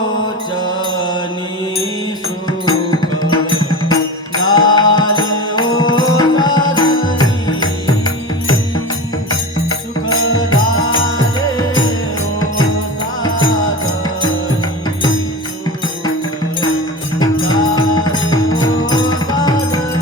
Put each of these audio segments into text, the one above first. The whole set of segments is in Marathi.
पातालोचनी सुख झाले ओ साजनी सुख झाले ओ साजनी सुख झाले ओ साजनी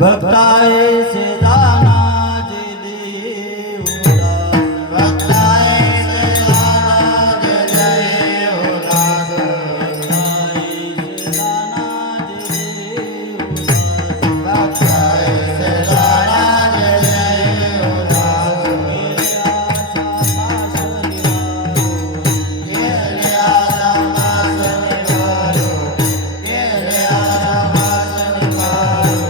भक्ताय सिदाना जी उदास भक्ताय सिदाना जी उदास भक्ताय सिदाना जी उदास भक्ताय सिदाना जी उदास मेरे आशा पास निवारो मेरे आशा पास निवारो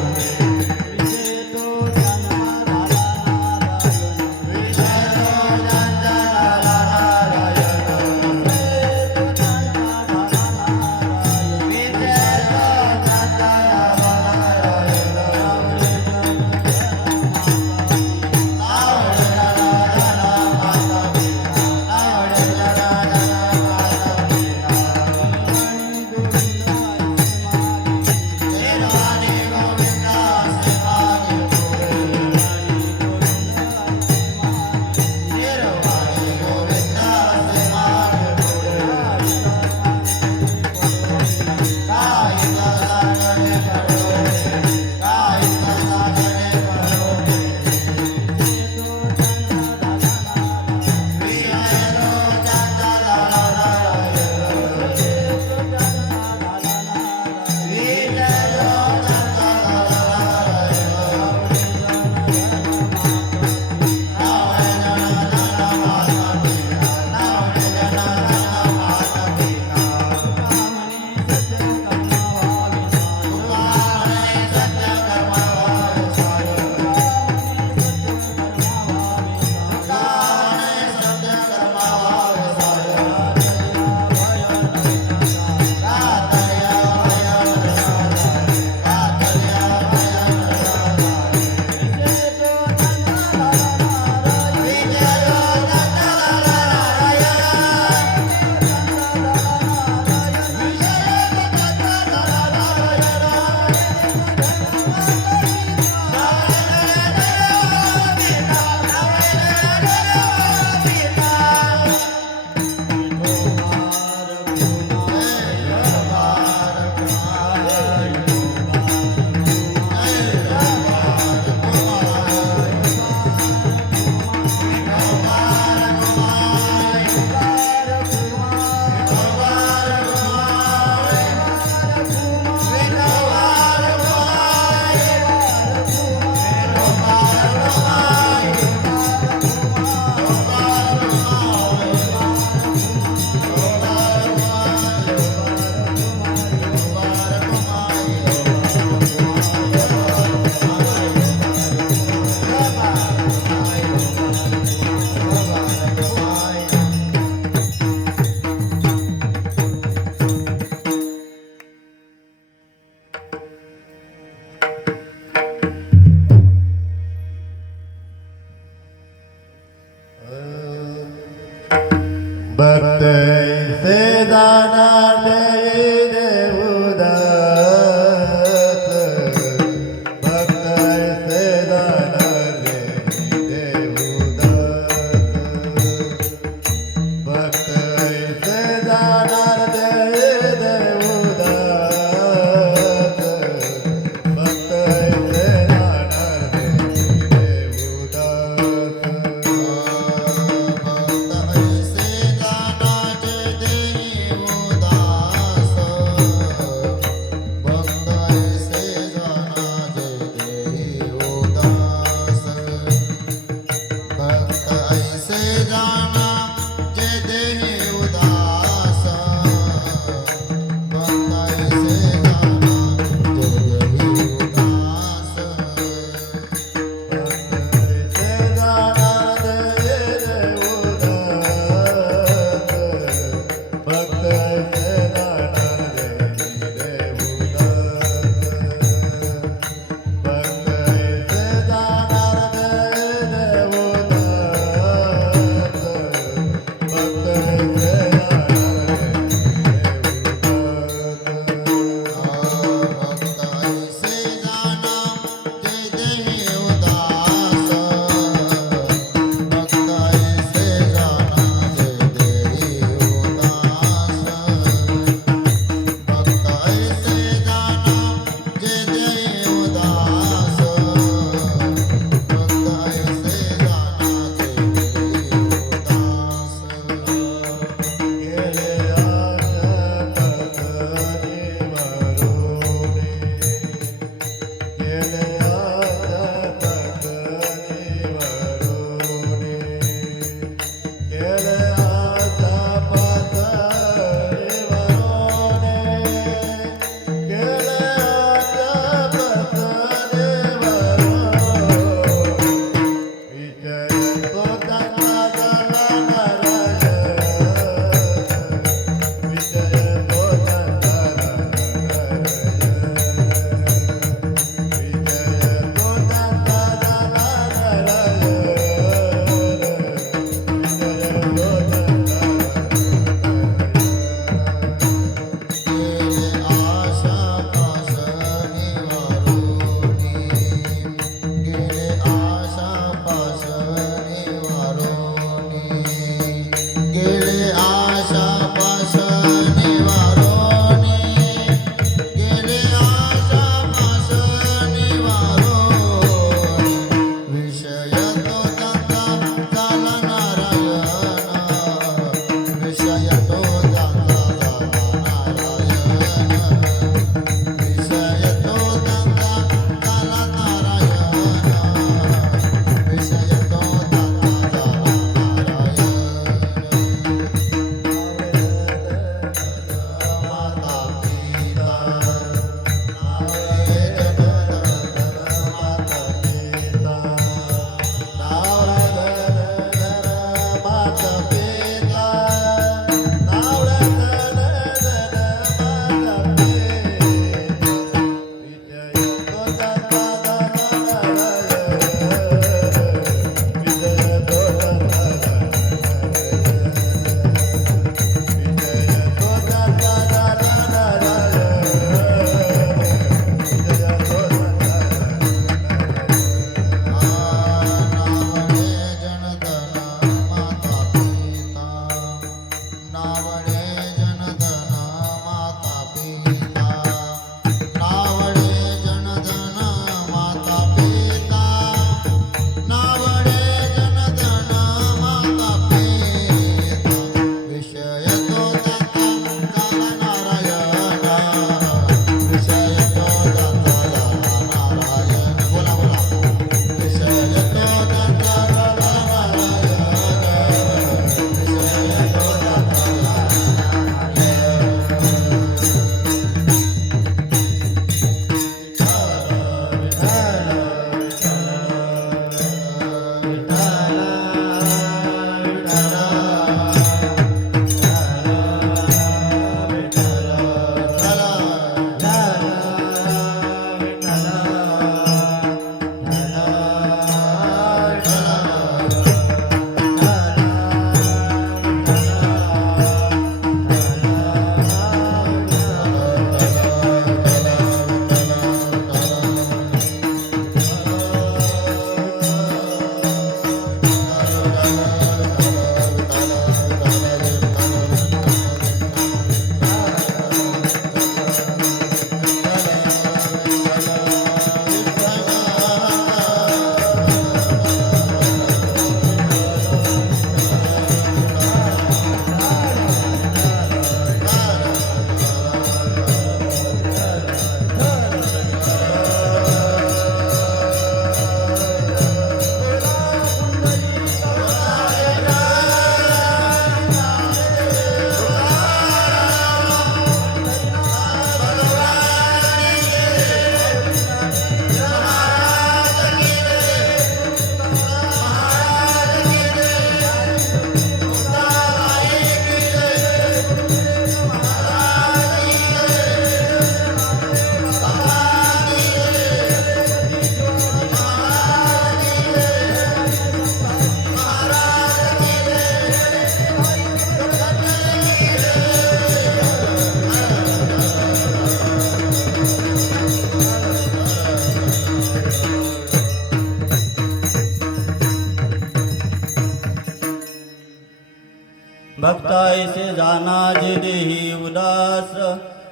भक्ताईसे जाना जे देही उदास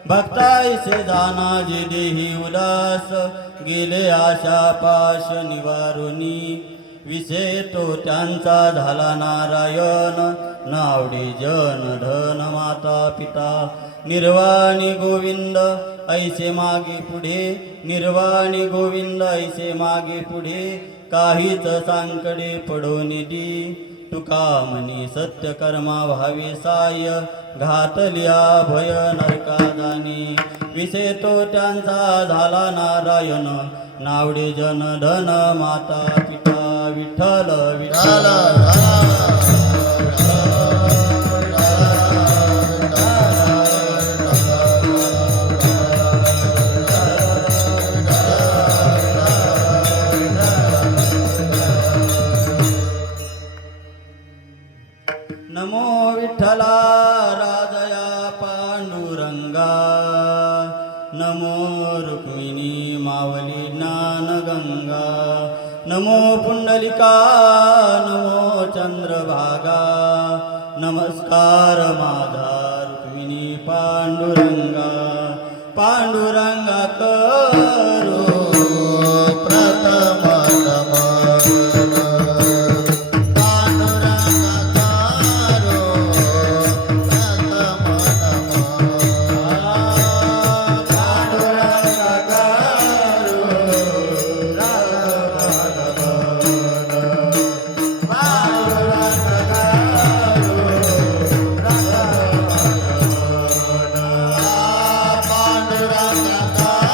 भक्ताईसे जाना जे देही उदास गेले आशा पाश निवारुनी विषय तो त्यांचा झाला नारायण नावडी जन धन माता पिता निर्वाणी गोविंद ऐसे मागे पुढे निर्वाणी गोविंद ऐसे मागे पुढे काहीच सांकडे पडून दी तुका म्हणी सत्य कर्मा व्हावे साय घातलिया भय नरका जाणे विषय तो त्यांचा झाला नारायण नावडे जन धन माता पिता विठ्ठल विठ्ठल नमो विठ्ठला राजया पांडुरंगा नमो रुक्मिणी मावली ज्ञानगंगा नमो पुंडलिका नमो चंद्रभागा नमस्कार माझा रुक्मिणी पांडुरंगा पांडुरंगा करो प्रथम पांडुरंगा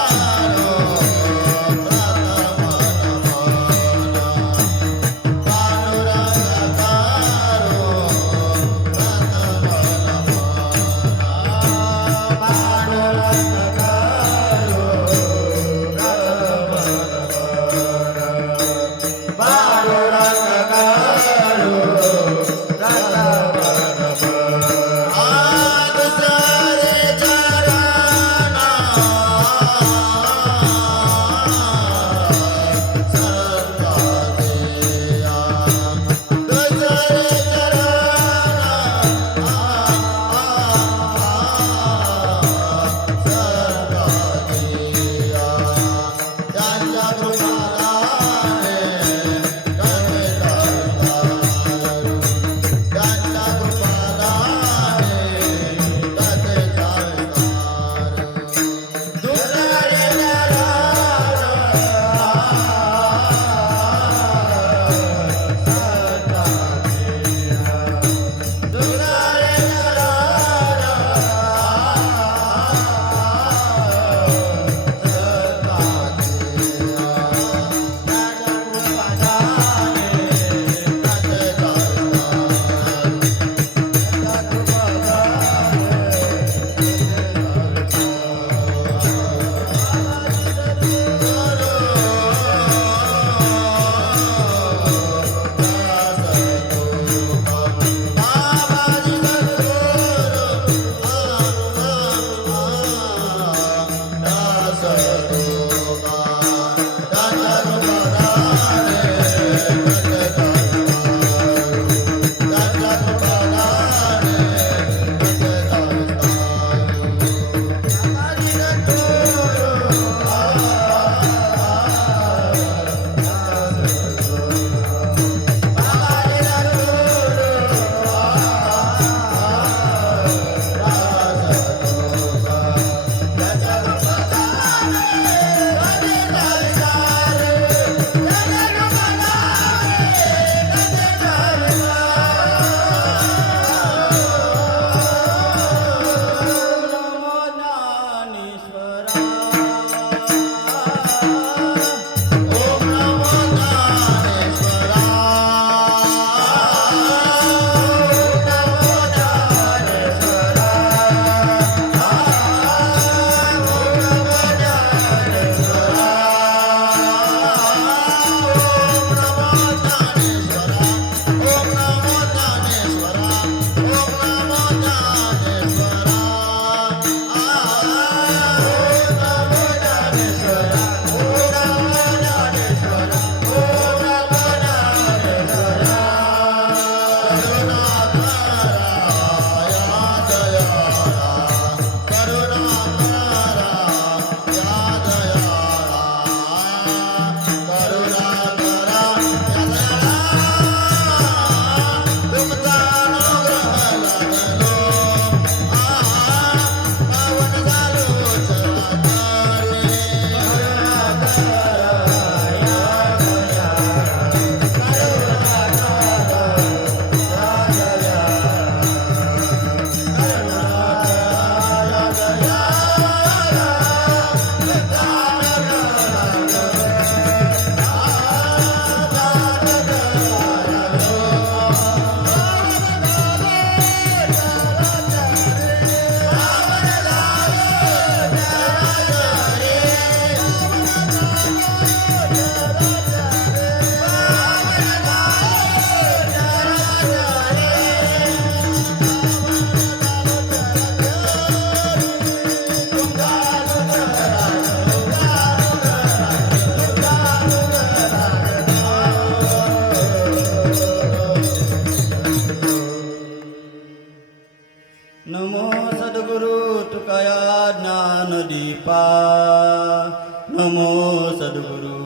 नमो सद्गुरु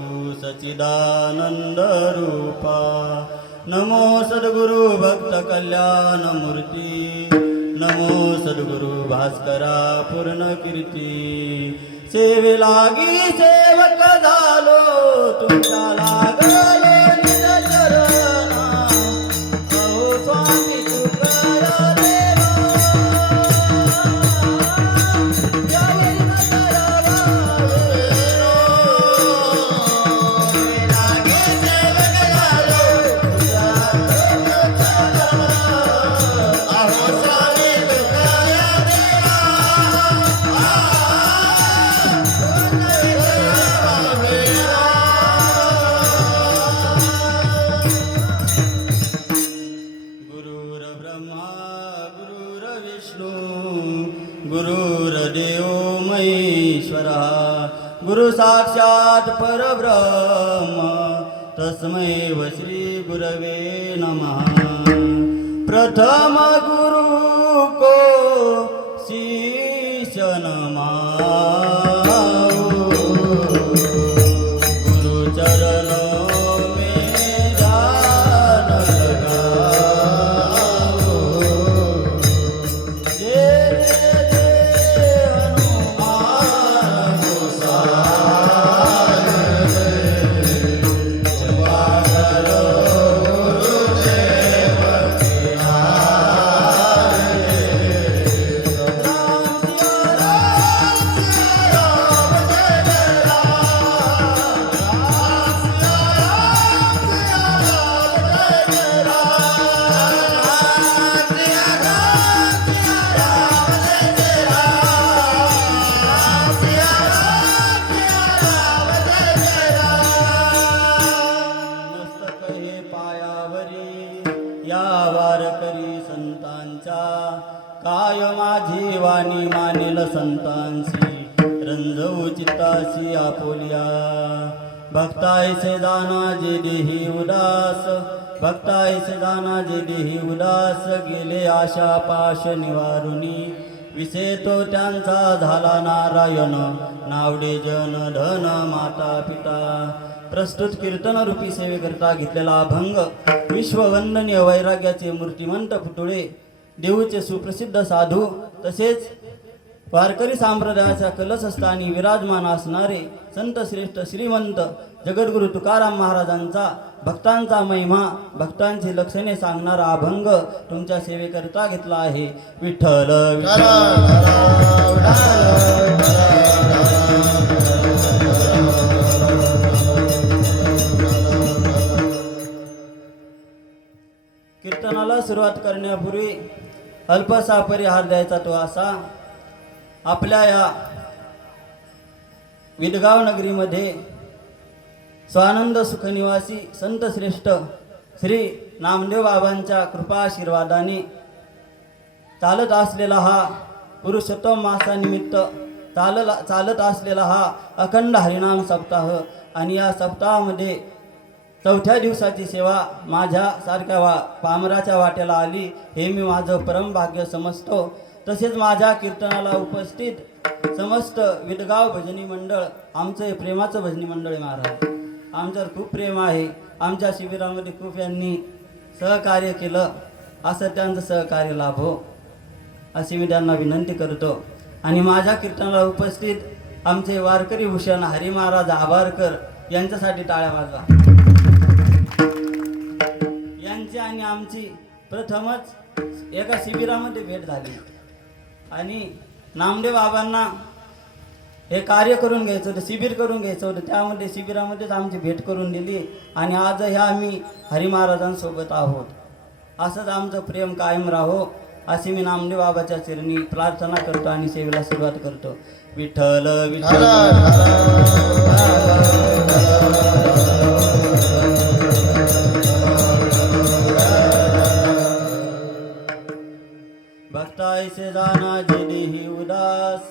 सच्चिदानंद रूपा नमो सद्गुरु भक्त कल्याण मूर्ती नमो सद्गुरु भास्करा पूर्ण कीर्ती सेवे लागी सेवक झालो तुमच्या लागलो निज चरणा अहो स्वामी तुकारा देवा यावे न करावे लागे सेवक झालो तुझ्या चरणा अहो स्वामी तुकारा देवा गुरुर्ब्रह्मा गुरुर्विष्णू गुरुर्देव महेश्वरा गुरु साक्षात परब्रह्म तस्मै श्री गुरवे नमः प्रथम गुरु को शिष्य नमाओ गुरु चरणों में ध्यान लगाओ जय जय हनुमान गोसाई कृपा करो गुरुदेव की नाई राम सिया राम जय जय राम राम सिया राम जय जय राम सिया राम जय जय राम सिया राम जय जय राम मस्तक हे पायावरी या वारकरी संतांच्या काय माझी वाणी मानेल संतांसी रंजवू चित्तासी आपोलिया भक्तायसे जाना जे देही उदास भक्तायसे जाना जे देही उदास गेले आशा पाश निवारुनी विषय तो त्यांचा झाला नारायण नावडे जन धन माता पिता प्रस्तुत कीर्तन रूपी सेवेकरता घेतलेला अभंग विश्ववंदनीय वैराग्याचे मूर्तिमंत पुतळे देऊचे सुप्रसिद्ध साधू तसेच वारकरी संप्रदायाच्या कलशस्थानी विराजमान असणारे संत श्रेष्ठ श्रीमंत जगद्गुरु तुकाराम महाराजांचा भक्तांचा महिमा भक्तांची लक्षणे सांगणारा अभंग तुमच्या सेवेकरता घेतला आहे विठ्ठल कीर्तनाला सुरुवात करण्यापूर्वी अल्पसा परिहार द्यायचा तो असा आपल्या या विदगाव नगरीमध्ये स्वानंद सुखनिवासी संत श्रेष्ठ श्री नामदेव बाबांच्या कृपा आशीर्वादाने चालत असलेला हा पुरुषोत्तम मासानिमित्त चालत असलेला हा अखंड हरिनाम सप्ताह आणि या सप्ताहामध्ये चौथ्या दिवसाची सेवा माझ्यासारख्या पामराच्या वाट्याला आली हे मी माझं परमभाग्य समजतो तसेच माझ्या कीर्तनाला उपस्थित समस्त विदगाव भजनी मंडळ आमचं प्रेमाचं भजनी मंडळ आहे महाराज आमच्यावर खूप प्रेम आहे आमच्या शिबिरामध्ये खूप यांनी सहकार्य केलं असं त्यांचं सहकार्य लाभो अशी मी त्यांना विनंती करतो आणि माझ्या कीर्तनाला उपस्थित आमचे वारकरी भूषण हरी महाराज आभारकर यांच्यासाठी टाळ्या वाजवा यांची आणि आमची प्रथमच एका शिबिरामध्ये भेट झाली आणि नामदेव बाबांना हे कार्य करून घ्यायचं होतं शिबिर करून घ्यायचं होतं त्यामध्ये शिबिरामध्येच आमची भेट करून दिली आणि आज ह्या आम्ही हरी महाराजांसोबत आहोत असंच आमचं प्रेम कायम राहो अशी मी नामदेव बाबाच्या चरणी प्रार्थना करतो आणि सेवेला सुरुवात करतो विठ्ठल विठ्ठल भक्ताईसे जाना जे देही उदास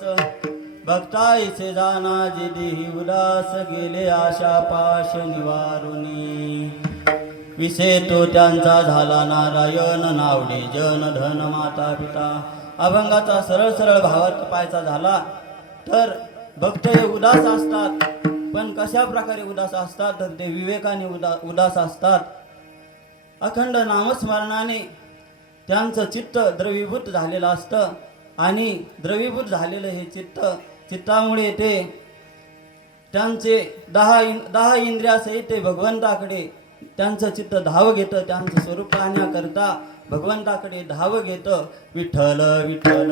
भक्ताईसे जाना जे देही उदास गेले आशा पाश निवारुनी विषय तो त्यांचा झाला नारायण नावडे जन धन माता पिता अभंगाचा सरळ सरळ भावार्थ पाहायचा झाला तर भक्त हे उदास असतात पण कशा प्रकारे उदास असतात तर ते विवेकाने उदास असतात. अखंड नामस्मरणाने त्यांचं चित्त द्रवीभूत झालेलं असतं आणि द्रवीभूत झालेलं हे चित्तामुळे ते त्यांचे दहा इंद्रियासहित ते भगवंताकडे त्यांचं चित्त धाव घेतं. त्यांचं स्वरूप पाहण्याकरता भगवंताकडे धाव घेतं. विठ्ठल विठ्ठल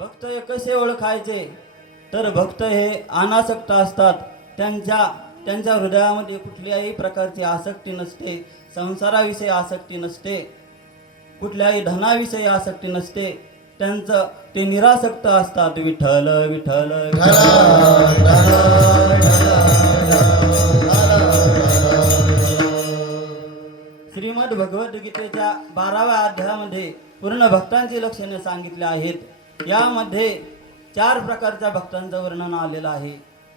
भक्त हे कसे ओळखायचे तर भक्त हे अनासक्त असतात. त्यांच्या हृदयामध्ये कुठल्याही प्रकारची आसक्ती नसते. संसाराविषयी आसक्ती नसते. कुठल्याही धनाविषयी आसक्ती नसते. ते निरासक्त असतात. विठ्ठल विठ्ठल श्रीमद भगवद्गीतेच्या 12व्या अध्यायामध्ये पूर्ण भक्तांची लक्षणे सांगितली आहेत. यामध्ये 4 प्रकारच्या भक्तांचं वर्णन आलेलं आहे.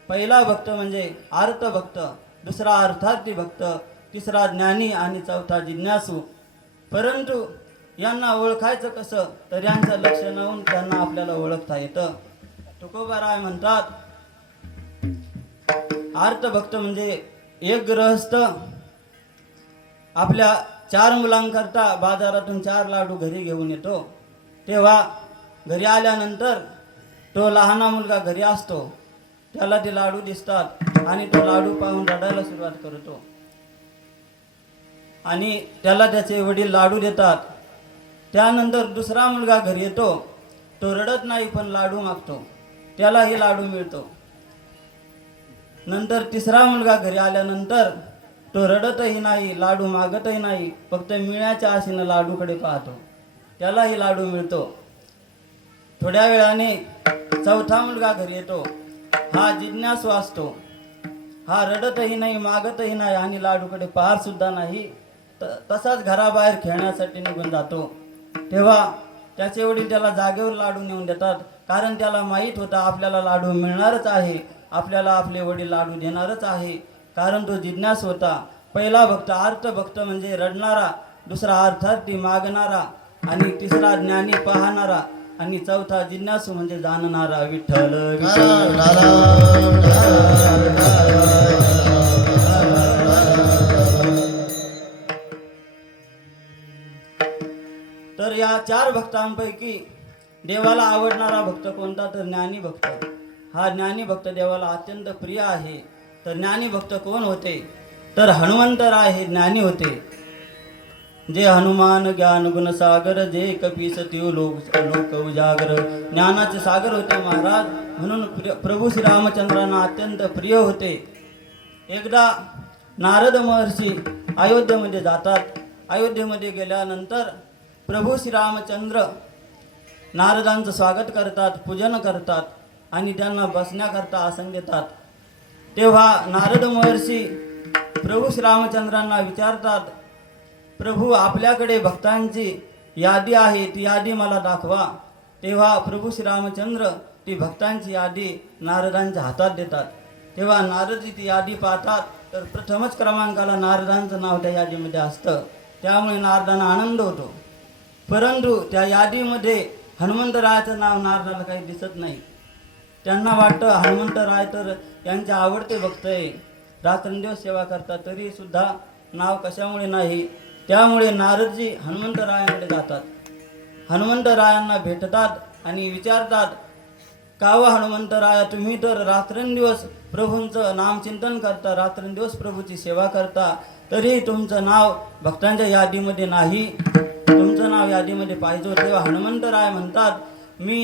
पहिला भक्त म्हणजे आर्त भक्त, दुसरा अर्थार्थी भक्त, तिसरा ज्ञानी आणि चौथा जिज्ञासू. परंतु यांना ओळखायचं कसं तर यांचं लक्षण होऊन त्यांना आपल्याला ओळखता येतं. तुकोबाराय म्हणतात, आर्त भक्त म्हणजे एक गृहस्थ आपल्या 4 मुलांकरता बाजारातून 4 लाडू घरी घेऊन येतो. तेव्हा घरी आल्यानंतर तो लहाना मुलगा घरी असतो. त्याला ते लाडू दिसतात आणि तो लाडू पाहून रडायला सुरुवात करतो आणि त्याला त्याचे वडील लाडू देतात. त्यानंतर दुसरा मुलगा घरी येतो. तो रडत नाही पण लाडू मागतो. त्यालाही लाडू मिळतो. नंतर तिसरा मुलगा घरी आल्यानंतर तो रडतही नाही, लाडू मागतही नाही, फक्त मिळण्याच्या आशेनं लाडूकडे पाहतो. त्यालाही लाडू मिळतो. थोड्या वेळाने चौथा मुलगा घरी येतो. हा जिज्ञासू असतो. हा रडतही नाही, मागतही नाही आणि लाडूकडे पाहत सुद्धा नाही. तसाच घराबाहेर खेळण्यासाठी निघून जातो. तेव्हा त्याचे वडील त्याला जागेवर लाडू नेऊन देतात. कारण त्याला माहीत होता आपल्याला लाडू मिळणारच आहे, आपल्याला आपले वडील लाडू देणारच आहे. कारण तो जिज्ञासू होता. पहिला भक्त आर्त भक्त म्हणजे रडणारा, दुसरा अर्थार्थी मागणारा आणि तिसरा ज्ञानी पाहणारा आणि चौथा जिज्ञासू म्हणजे जाणणारा. विठ्ठल तर या 4 भक्तांपैकी देवाला आवडणारा भक्त कोणता तर ज्ञानी भक्त. हा ज्ञानी भक्त देवाला अत्यंत प्रिय आहे. तर ज्ञानी भक्त कोण होते तर हनुमंतराय हे ज्ञानी होते. जे हनुमान ज्ञान गुण सागर, जे कपीस त्यो लोक उजागर. ज्ञानाचे सागर होते महाराज. म्हणून प्रभू श्रीरामचंद्रांना अत्यंत प्रिय होते. एकदा नारद महर्षी अयोध्येमध्ये जातात. अयोध्येमध्ये गेल्यानंतर प्रभू श्रीरामचंद्र नारदांचं स्वागत करतात, पूजन करतात आणि त्यांना बसण्याकरता आसन देतात. तेव्हा नारद महर्षी प्रभू श्रीरामचंद्रांना विचारतात, प्रभू आपल्याकडे भक्तांची यादी आहे, ती यादी मला दाखवा. तेव्हा प्रभू श्रीरामचंद्र ती भक्तांची यादी नारदांच्या हातात देतात. तेव्हा नारदजी ती यादी पाहतात तर प्रथमच क्रमांकाला नारदांचं नाव त्या यादीमध्ये असतं. त्यामुळे नारदांना आनंद होतो. परंतु त्या यादीमध्ये हनुमंतरायाचं नाव नारदाला काही दिसत नाही. त्यांना वाटतं हनुमंतराय तर यांचे आवडते भक्त आहे, रात्रंदिवस सेवा करतात, तरी सुद्धा नाव कशामुळे नाही. त्यामुळे नारदजी हनुमंतरायांकडे जातात. हनुमंतरायांना भेटतात आणि विचारतात, का व हनुमंतराया तुम्ही तर रात्रंदिवस प्रभूंचं नामचिंतन करता, रात्रंदिवस प्रभूची सेवा करता, तरी तुमचं नाव भक्तांच्या यादीमध्ये नाही. तुमचं नाव यादीमध्ये पाहिजे. तेव्हा हनुमंतराय म्हणतात, मी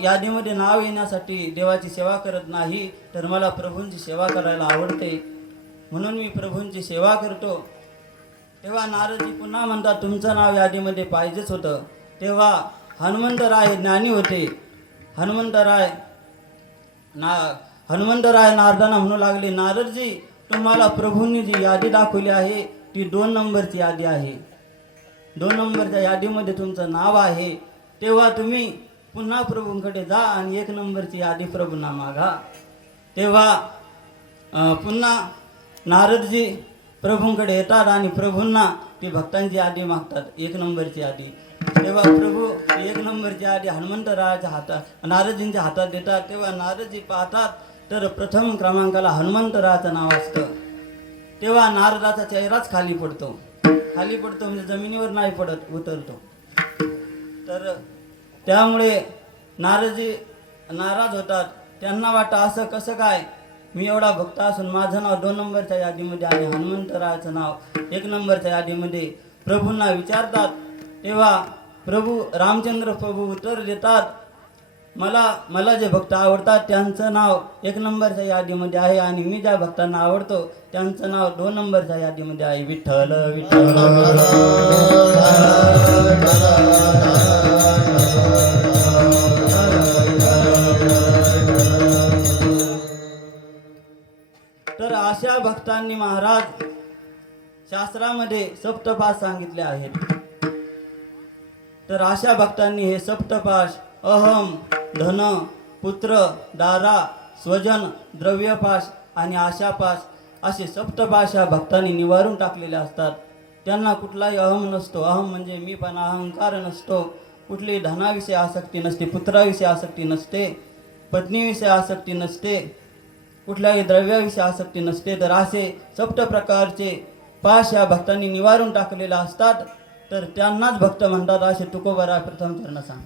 यादीमध्ये नाव येण्यासाठी देवाची सेवा करत नाही, तर मला प्रभूंची सेवा करायला आवडते, म्हणून मी प्रभूंची सेवा करतो. तेव्हा नारदजी पुन्हा म्हणतात, तुमचं नाव यादीमध्ये पाहिजेच होतं. तेव्हा हनुमंतराय ज्ञानी होते. हनुमंतराय नारदांना म्हणू लागले, नारदजी तुम्हाला प्रभूंनी जी यादी दाखवली आहे ती 2 नंबरची यादी आहे. 2 नंबरच्या यादीमध्ये तुमचं नाव आहे. तेव्हा तुम्ही पुन्हा प्रभूंकडे जा आणि 1 नंबरची यादी प्रभूंना मागा. तेव्हा पुन्हा नारदजी प्रभूंकडे येतात आणि प्रभूंना ती भक्तांची यादी मागतात, 1 नंबरची यादी. तेव्हा प्रभू एक नंबरच्या आधी हनुमंतरायाच्या हातात नारदजींच्या हातात देतात. तेव्हा नारदजी पाहतात तर प्रथम क्रमांकाला हनुमंतरायाचं नाव असतं. तेव्हा नारदाचा चेहराच खाली पडतो म्हणजे जमिनीवर नाही पडत, उतरतो. तर त्यामुळे नारदजी नाराज होतात. त्यांना वाटतं असं कसं काय, मी एवढा भक्त असून माझं नाव 2 नंबरच्या यादीमध्ये आणि हनुमंतरायाचं नाव 1 नंबरच्या यादीमध्ये. प्रभूंना विचारतात. तेव्हा प्रभू रामचंद्र प्रभू उत्तर देतात, मला जे भक्त आवडतात त्यांचं नाव 1 नंबरच्या यादीमध्ये आहे आणि मी ज्या भक्तांना आवडतो त्यांचं नाव 2 नंबरच्या यादीमध्ये आहे. विठ्ठल विठ्ठल. तर अशा भक्तांनी महाराज शास्त्रामध्ये सप्तपाश सांगितले आहेत. तर अशा भक्तांनी हे सप्तपाश अहम, धन, पुत्र, दारा, स्वजन, द्रव्यपाश आणि आशापाश असे सप्तपाश या भक्तांनी निवारून टाकलेले असतात. त्यांना कुठलाही अहम नसतो. अहम म्हणजे मी पण अहंकार नसतो. कुठलीही धनाविषयी आसक्ती नसते, पुत्राविषयी आसक्ती नसते, पत्नीविषयी आसक्ती नसते, कुठल्याही द्रव्याविषयी आसक्ती नसते. तर असे सप्त प्रकारचे पाश या भक्तांनी निवारून टाकलेले असतात. तर त्यांनाच भक्त म्हणतात असे तुकोबरा प्रथम चरण सांग.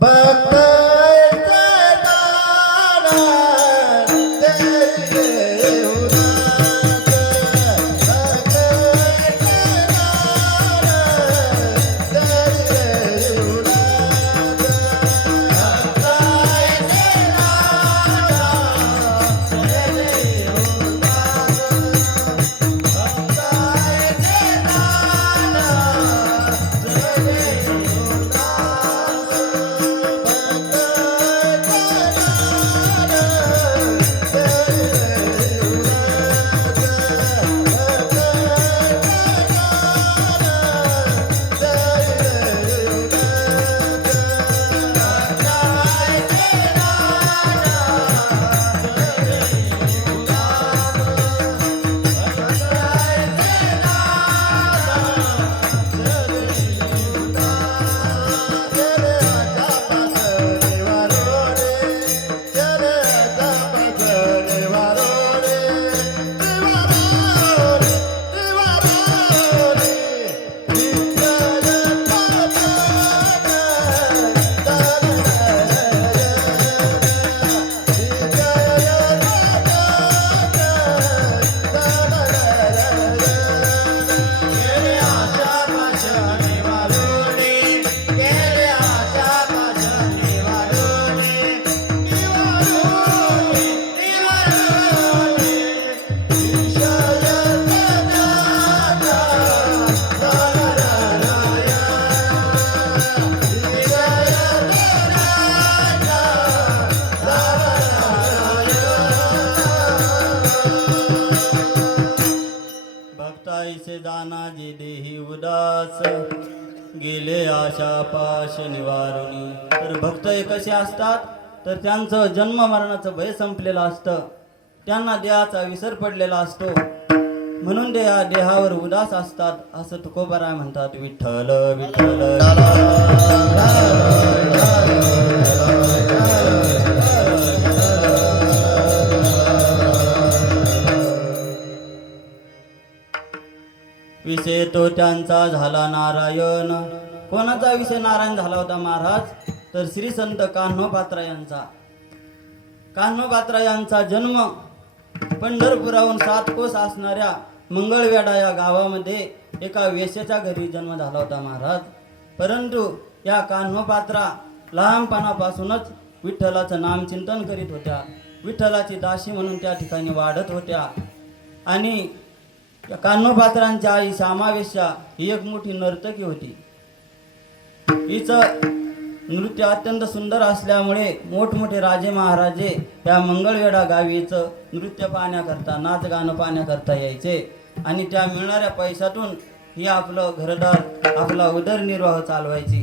दाना जे देही उदास गेले आशा पाश निवारुनी. तर भक्त हे कसे असतात, तर त्यांचं जन्म मरणाचं भय संपलेलं असतं. त्यांना देहाचा विसर पडलेला असतो, म्हणून देहावर उदास असतात असं तुकोबराय म्हणतात. विठ्ठल विठ्ठल. विषय तो त्यांचा झाला नारायण. कोणाचा विषय नारायण झाला होता महाराज, तर श्री संत कान्होपात्रा यांचा. कान्होपात्रा यांचा जन्म पंढरपुराहून 7 कोस असणाऱ्या मंगळवेढा या गावामध्ये एका वेश्याच्या घरी जन्म झाला होता महाराज. परंतु या कान्होपात्रा लहानपणापासूनच विठ्ठलाचं नामचिंतन करीत होत्या. विठ्ठलाची दासी म्हणून त्या ठिकाणी वाढत होत्या. आणि या कान्होपात्रांची आई श्यामावेश्या ही एक मोठी नर्तकी होती. हिचं नृत्य अत्यंत सुंदर असल्यामुळे मोठमोठे राजे महाराजे या मंगळवेढा गावीचं नृत्य पाहण्याकरता, नाच गाणं पाहण्याकरता यायचे. आणि त्या मिळणाऱ्या पैशातून ही आपलं घरदार, आपला उदरनिर्वाह चालवायची.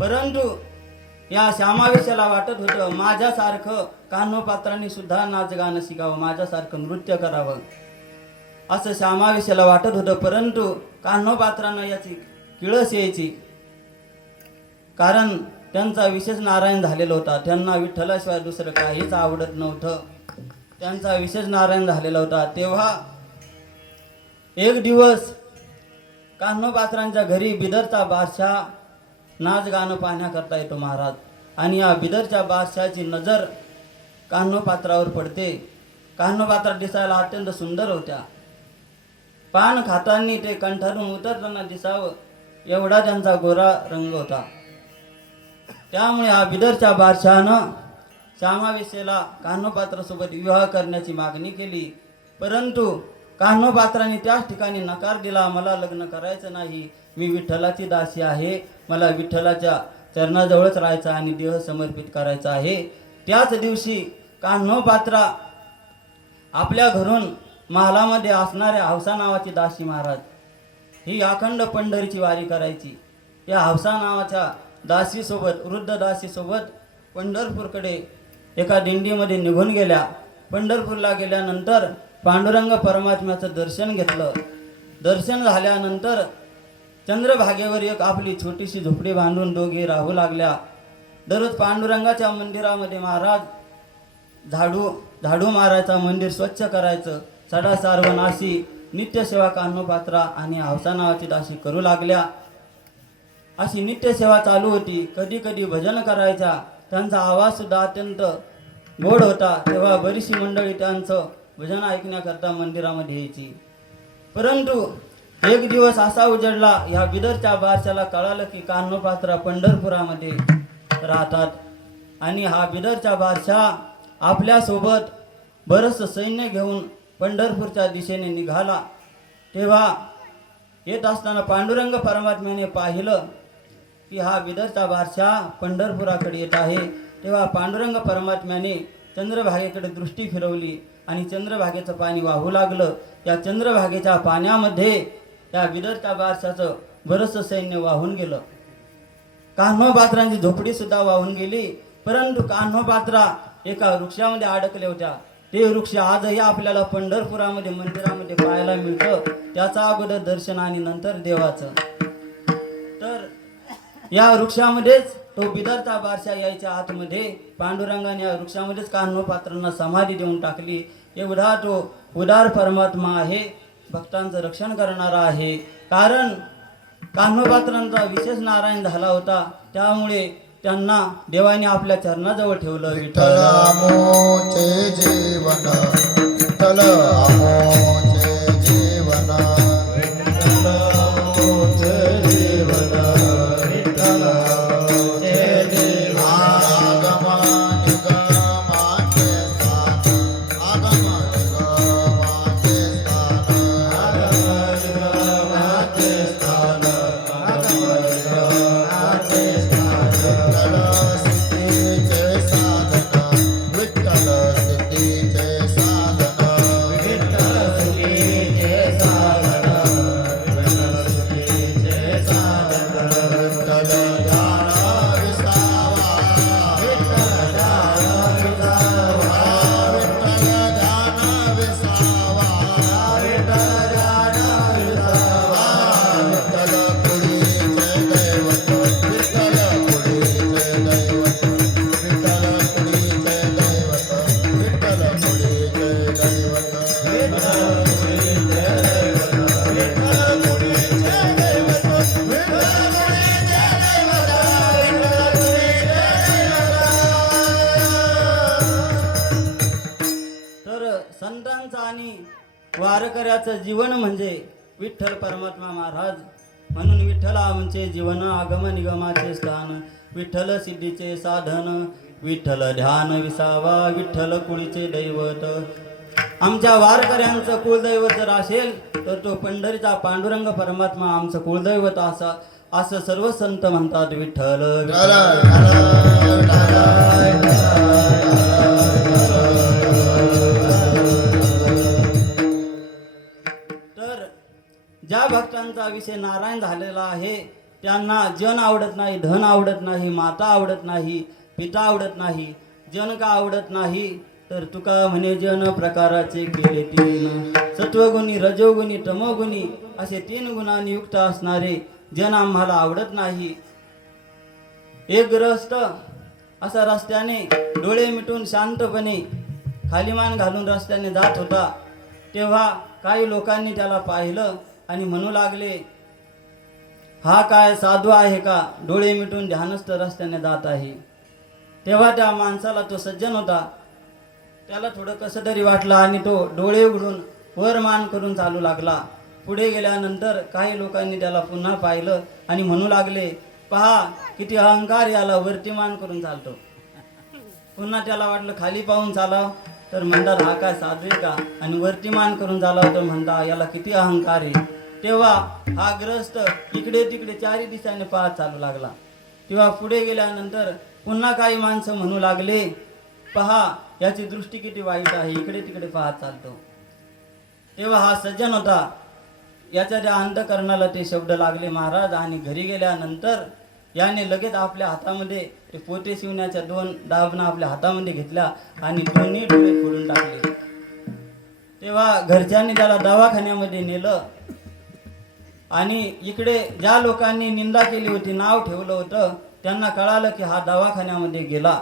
परंतु या श्यामावेश्याला वाटत होतं माझ्यासारखं कान्होपात्रांनी सुद्धा नाच गाणं शिकावं, माझ्यासारखं नृत्य करावं असं श्यामावेश्याला वाटत होतं. परंतु कान्होपात्रांना याची किळस यायची. कारण त्यांचा विशेष नारायण झालेला होता. त्यांना विठ्ठलाशिवाय दुसरं काहीच आवडत नव्हतं. त्यांचा विशेष नारायण झालेला होता. तेव्हा एक दिवस कान्होपात्रांच्या घरी बिदरचा बादशाह नाच गाणं पाहण्याकरता येतो महाराज. आणि या बिदरच्या बादशाहाची नजर कान्होपात्रावर पडते. कान्होपात्रा दिसायला अत्यंत सुंदर होत्या. पान खाताना ते कंठारून उतरताना दिसावं एवढा त्यांचा गोरा रंग होता. त्यामुळे हा बिदरच्या बादशहानं श्यामाविसेला कान्होपात्रासोबत विवाह करण्याची मागणी केली. परंतु कान्होपात्राने त्याच ठिकाणी नकार दिला. मला लग्न करायचं नाही, मी विठ्ठलाची दासी आहे, मला विठ्ठलाच्या चरणाजवळच राहायचं आणि देह समर्पित करायचा आहे. त्याच दिवशी कान्होपात्रा आपल्या घरून महालामध्ये असणाऱ्या हौसा नावाची दासी महाराज ही अखंड पंढरीची वारी करायची. त्या हौसा नावाच्या दासीसोबत, वृद्ध दासीसोबत पंढरपूरकडे एका दिंडीमध्ये निघून गेल्या. पंढरपूरला गेल्यानंतर पांडुरंग परमात्म्याचं दर्शन घेतलं. दर्शन झाल्यानंतर चंद्रभागेवर एक आपली छोटीशी झोपडी बांधून दोघे राहू लागल्या. दररोज पांडुरंगाच्या मंदिरामध्ये महाराज झाडू मारायचा, मंदिर स्वच्छ करायचं, सडा सारवण अशी नित्यसेवा कान्होपात्रा आणि हौसा नावाची दासी करू लागल्या. अशी नित्यसेवा चालू होती. कधी कधी भजन करायच्या. त्यांचा आवाज सुद्धा अत्यंत गोड होता. तेव्हा बरीचशी मंडळी त्यांचं भजन ऐकण्याकरता मंदिरामध्ये यायची. परंतु एक दिवस असा उजडला, या बिदरच्या बादशाला कळालं की कान्होपात्रा पंढरपुरामध्ये राहतात. आणि हा बिदरचा बादशाह आपल्यासोबत बरंच सैन्य घेऊन पंढरपूरच्या दिशेने निघाला. तेव्हा येत असताना पांडुरंग परमात्म्याने पाहिलं की हा बिदरचा बादशाह पंढरपुराकडे येत आहे. तेव्हा पांडुरंग परमात्म्याने चंद्रभागेकडे दृष्टी फिरवली आणि चंद्रभागेचं पाणी वाहू लागलं. या चंद्रभागेच्या पाण्यामध्ये त्या बिदरच्या बादशाचं बरंचसं सैन्य वाहून गेलं. कान्होपात्रांची झोपडी सुद्धा वाहून गेली. परंतु कान्होपात्रा एका वृक्षामध्ये अडकल्या होत्या. ते वृक्ष आजही आपल्याला पंढरपुरामध्ये मंदिरामध्ये पाहायला मिळतं. त्याचा अगोदर दर्शन आणि नंतर देवाचं. तर या वृक्षामध्येच तो बिदरचा बादशाह यायच्या आतमध्ये पांडुरंगाने या वृक्षामध्येच कान्होपात्रांना समाधी देऊन टाकली. एवढा तो उदार परमात्मा आहे, भक्तांचं रक्षण करणारा आहे. कारण कान्होपात्रांचा विशेष नारायण झाला होता. त्यामुळे त्यांना देवाने आपल्या चरणाजवळ ठेवलं. विठ्ठल आमोचे जीवन, विठ्ठल आमोचे जीवन, विठ्ठल आमोचे जीवन, विठ्ठल आमोचे जीवन. आगम निगमाचे स्थान, आगम निगमाचे स्थान, आगम निगमाचे स्थान, आगम निगमाचे स्थान. विठ्ठल सिद्धीचे साधन, विठ्ठल सिद्धीचे साधन, विठ्ठल सिद्धीचे साधन. विठ्ठल ध्यान विसावा, विठ्ठल ध्यान विसावा, विठ्ठल ध्यान विसावा, विठ्ठल ध्यान विसावा. विठ्ठल पुढीचे दैवत, विठ्ठल पुढीचे दैवत, विठ्ठल पुढीचे दैवत, विठ्ठल पुढीचे दैवत, विठ्ठल पुढीचे दैवत, विठ्ठल पुढीचे दैवत, विठ्ठल पुढीचे दैवत, विठ्ठल पुढीचे दैवत. तर संतांचं आणि वारकऱ्याचं जीवन म्हणजे विठ्ठल परमात्मा महाराज. म्हणून विठ्ठल आमचे जीवन, आगम निगमाचे स्थान, विठ्ठल सिद्धीचे साधन, विठ्ठल ध्यान विसावा, विठ्ठल कुळीचे दैवत. आमच्या वारकऱ्यांचं कुलदैवत जर असेल तर तो पंढरीचा पांडुरंग परमात्मा आमचं कुलदैवत असं सर्व संत म्हणतात. विठ्ठल तर ज्या भक्तांचा विषय नारायण झालेला आहे त्यांना जन आवडत नाही, धन आवडत नाही, माता आवडत नाही, पिता आवडत नाही. जन का आवडत नाही तर तुका म्हणे जन प्रकाराचे केले तीन, सत्वगुणी, रजोगुणी, तमोगुणी असे 3 गुणांनी युक्त असणारे जन आम्हाला आवडत नाही. एक ग्रहस्थ असा रस्त्याने डोळे मिटून शांतपणे खालीमान घालून रस्त्याने जात होता. तेव्हा काही लोकांनी त्याला पाहिलं आणि म्हणू लागले, हा काय साधू आहे का, डोळे मिटून ध्यानस्थ रस्त्याने जात आहे. तेव्हा त्या माणसाला, तो सज्जन होता, त्याला थोडं कसं तरी वाटलं आणि तो डोळे उघडून वर मान करून चालू लागला. पुढे गेल्यानंतर काही लोकांनी त्याला पुन्हा पाहिलं आणि म्हणू लागले, पहा किती अहंकार, याला वरती मान करून चालतो. पुन्हा त्याला वाटलं खाली पाहून चालाव, तर म्हणतात हा काय साधू आहे का, आणि वरती मान करून चालाव तर म्हणता याला किती अहंकार आहे. तेव्हा हा ग्रस्त इकडे तिकडे चारी दिशाने पाहत चालू लागला. तेव्हा पुढे गेल्यानंतर पुन्हा काही माणसं म्हणू लागले, पहा याची दृष्टी किती वाईट आहे, इकडे तिकडे पाहत चालतो. तेव्हा हा सज्जन होता, याच्या त्या अंतकरणाला ते शब्द लागले महाराज. आणि घरी गेल्यानंतर याने लगेच आपल्या हातामध्ये ते पोते शिवण्याच्या 2 दाबणा आपल्या हातामध्ये घेतल्या आणि दोन्ही डोळे फोडून टाकले. तेव्हा घरच्यांनी त्याला दवाखान्यामध्ये नेलं आणि इकडे ज्या लोकांनी निंदा केली होती, नाव ठेवलं होतं, त्यांना कळालं की हा दवाखान्यामध्ये गेला.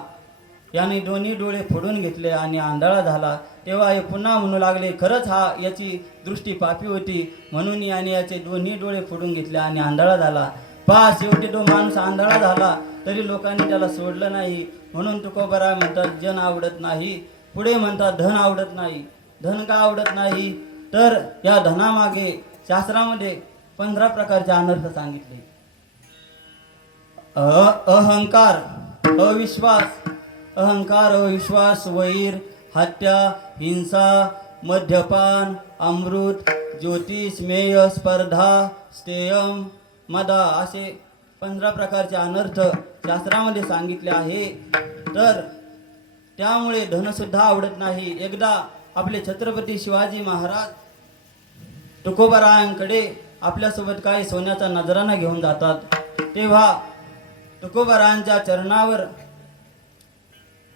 याने दोन्ही डोळे फोडून घेतले आणि आंधळा झाला. तेव्हा हे पुन्हा म्हणू लागले, खरंच हा याची दृष्टी पापी होती, म्हणून याने याचे दोन्ही डोळे फोडून घेतले आणि आंधळा झाला. पहा शेवटी तो माणूस आंधळा झाला तरी लोकांनी त्याला सोडलं नाही. म्हणून तुकोबराय म्हणतात, जन आवडत नाही. पुढे म्हणतात, धन आवडत नाही. धन का आवडत नाही, तर या धनामागे शास्त्रामध्ये 15 प्रकारचे अनर्थ सांगितले. अहंकार, अविश्वास, वैर, हत्या, हिंसा, मद्यपान, अमृत, ज्योतिष, मेय, स्पर्धा, स्थेयम, मदा असे 15 प्रकारचे अनर्थ शास्त्रामध्ये सांगितले आहे. तर त्यामुळे धनसुद्धा आवडत नाही. एकदा आपले छत्रपती शिवाजी महाराज तुकोबारायांकडे आपल्यासोबत काही सोन्याचा नजराणा घेऊन जातात. तेव्हा तुकोबारायांच्या चरणावर